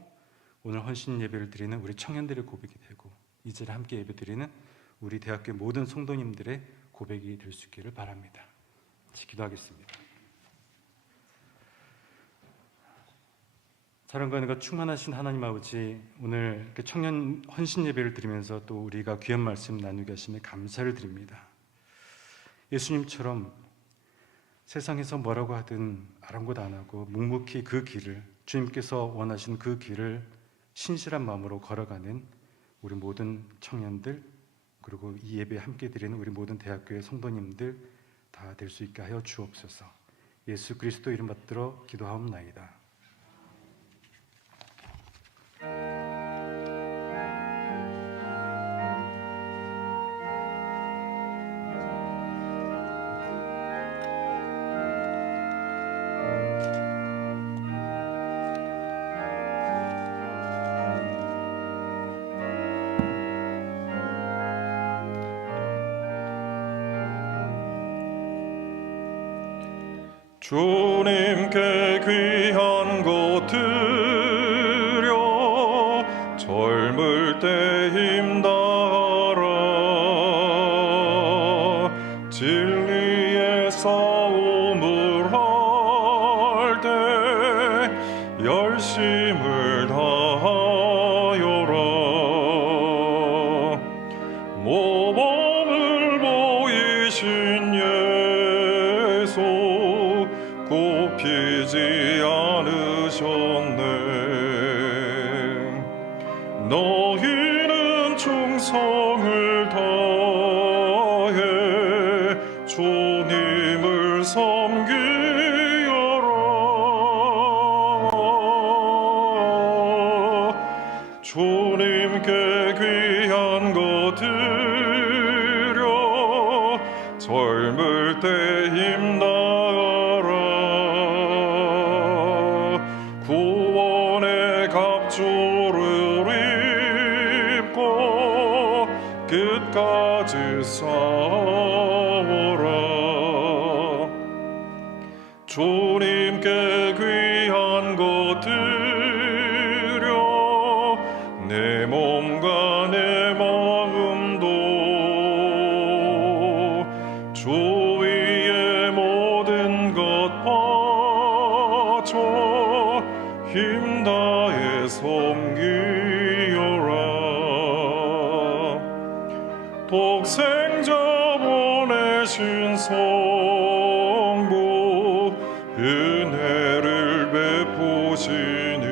오늘 헌신 예배를 드리는 우리 청년들의 고백이 되고 이 자리에 함께 예배 드리는 우리 대학교 모든 성도님들의 고백이 될 수 있기를 바랍니다. 같이 기도하겠습니다. 사랑과 은혜가 충만하신 하나님 아버지, 오늘 청년 헌신 예배를 드리면서 또 우리가 귀한 말씀 나누게 하시니 감사를 드립니다. 예수님처럼 세상에서 뭐라고 하든 아랑곳 안 하고 묵묵히 그 길을, 주님께서 원하시는 그 길을 신실한 마음으로 걸어가는 우리 모든 청년들, 그리고 이 예배에 함께 드리는 우리 모든 대학교의 성도님들 다 될 수 있게 하여 주옵소서. 예수 그리스도 이름 받들어 기도하옵나이다. 주님께 귀한 것 드려 젊을 때 힘다하라 진리의 싸움을 할 때 너희는 충성을 다해 주님을 섬기어라. 주님께 귀한 것 드려 젊을 때 힘나가라. 구원의 갑주를 입고 끝까지 싸워라. 주님께 귀한 것 드려 내 몸과 내 마음도 주 위의 모든 것 바쳐 힘다해 섬기어라. 독생자 보내신 성부 은혜를 베푸시니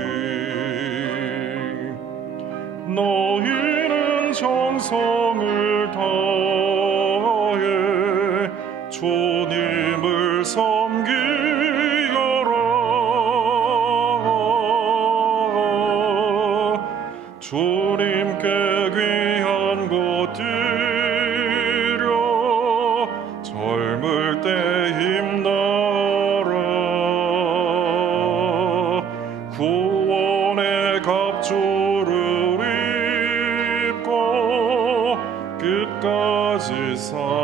너희는 정성을 다해 주님을 섬기어라. 주님께 귀한 것 드려 젊을 때 힘나라. 구원의 갑주를 입고 끝까지 싸워라.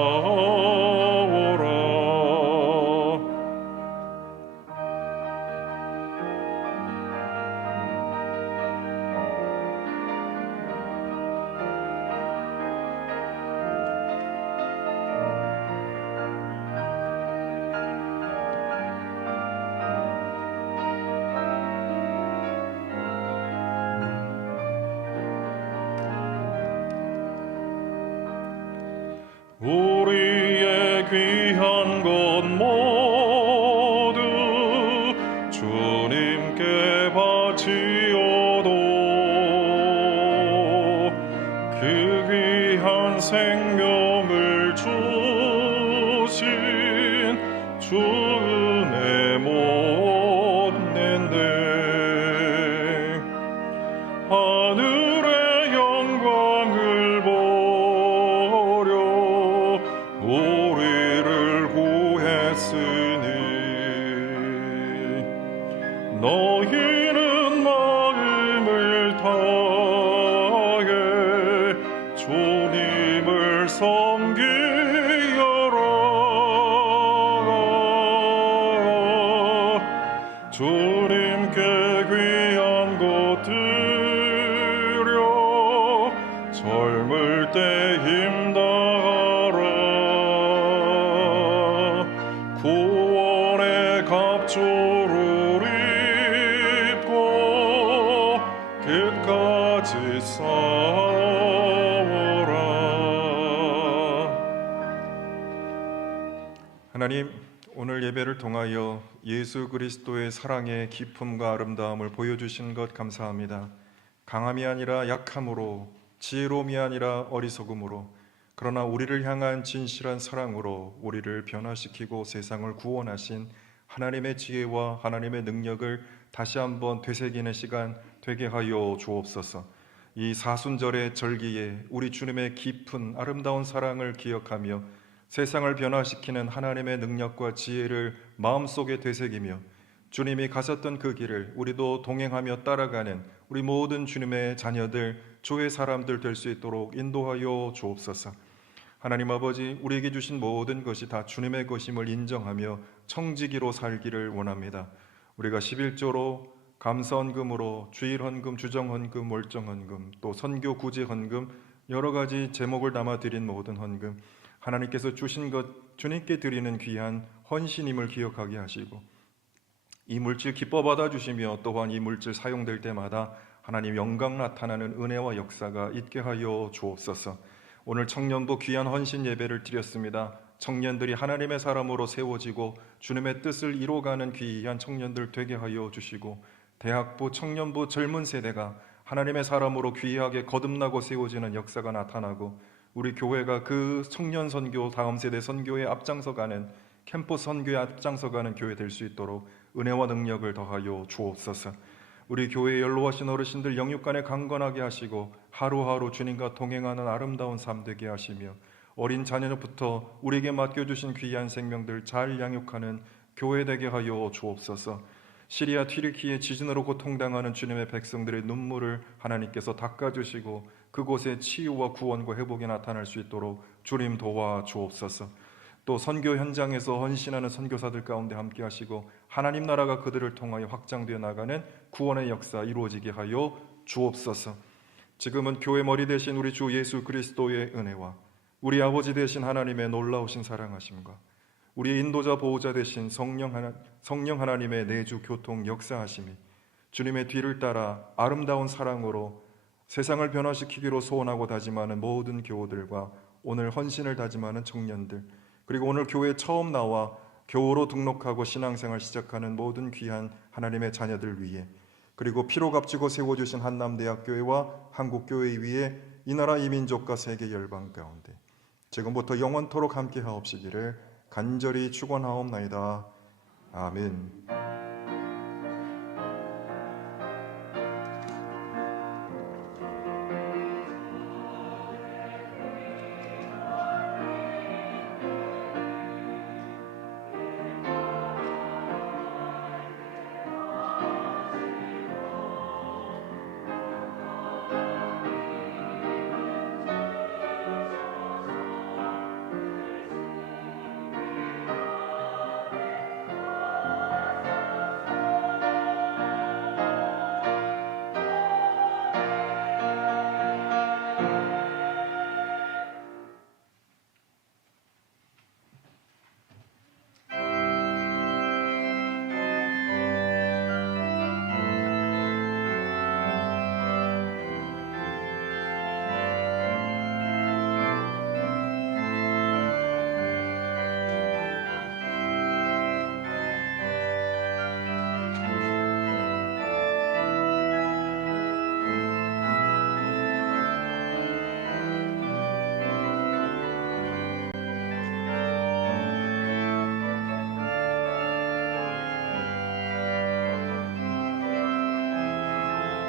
우리의 귀한 것 모두 주님께 바치어도 그 귀한 생명을 주신 주 은혜 못 낸대. 하늘의 영광을 우리를 구했으니 너희는 마음을 다해 주님을 섬기어라. 주님께 귀한 것 드려 젊을 때 힘다하라. 구원의 갑주를 입고 끝까지 싸워라. 하나님, 오늘 예배를 통하여 예수 그리스도의 사랑의 기쁨과 아름다움을 보여주신 것 감사합니다. 강함이 아니라 약함으로, 지혜로움이 아니라 어리석음으로, 그러나 우리를 향한 진실한 사랑으로 우리를 변화시키고 세상을 구원하신 하나님의 지혜와 하나님의 능력을 다시 한번 되새기는 시간 되게 하여 주옵소서. 이 사순절의 절기에 우리 주님의 깊은 아름다운 사랑을 기억하며 세상을 변화시키는 하나님의 능력과 지혜를 마음속에 되새기며 주님이 가셨던 그 길을 우리도 동행하며 따라가는 우리 모든 주님의 자녀들, 주의 사람들 될 수 있도록 인도하여 주옵소서. 하나님 아버지, 우리에게 주신 모든 것이 다 주님의 것임을 인정하며 청지기로 살기를 원합니다. 우리가 11조로 감사헌금으로 주일헌금, 주정헌금, 월정헌금, 또 선교 구제헌금 여러 가지 제목을 담아 드린 모든 헌금, 하나님께서 주신 것 주님께 드리는 귀한 헌신임을 기억하게 하시고 이 물질 기뻐 받아주시며 또한 이 물질 사용될 때마다 하나님 영광 나타나는 은혜와 역사가 있게 하여 주옵소서. 오늘 청년부 귀한 헌신 예배를 드렸습니다. 청년들이 하나님의 사람으로 세워지고 주님의 뜻을 이루어가는 귀한 청년들 되게 하여 주시고 대학부, 청년부, 젊은 세대가 하나님의 사람으로 귀하게 거듭나고 세워지는 역사가 나타나고 우리 교회가 그 청년 선교, 다음 세대 선교에 앞장서가는 캠퍼스 선교에 앞장서가는 교회 될 수 있도록 은혜와 능력을 더하여 주옵소서. 우리 교회에 연로하신 어르신들 영육간에 강건하게 하시고 하루하루 주님과 동행하는 아름다운 삶 되게 하시며 어린 자녀부터 우리에게 맡겨주신 귀한 생명들 잘 양육하는 교회 되게 하여 주옵소서. 시리아 튀르키예 지진으로 고통당하는 주님의 백성들의 눈물을 하나님께서 닦아주시고 그곳에 치유와 구원과 회복이 나타날 수 있도록 주님 도와 주옵소서. 또 선교 현장에서 헌신하는 선교사들 가운데 함께 하시고 하나님 나라가 그들을 통하여 확장되어 나가는 구원의 역사 이루어지게 하여 주옵소서. 지금은 교회 머리 대신 우리 주 예수 그리스도의 은혜와 우리 아버지 되신 하나님의 놀라우신 사랑하심과 우리의 인도자 보호자 되신 성령 하나님의 내주 교통 역사하심이 주님의 뒤를 따라 아름다운 사랑으로 세상을 변화시키기로 소원하고 다짐하는 모든 교우들과 오늘 헌신을 다짐하는 청년들, 그리고 오늘 교회에 처음 나와 교우로 등록하고 신앙생활 시작하는 모든 귀한 하나님의 자녀들 위해, 그리고 피로 값지고 세워주신 한남대학교회와 한국교회 위에 이 나라 이 민족과 세계 열방 가운데 지금부터 영원토록 함께 하옵시기를 간절히 축원하옵나이다. 아멘.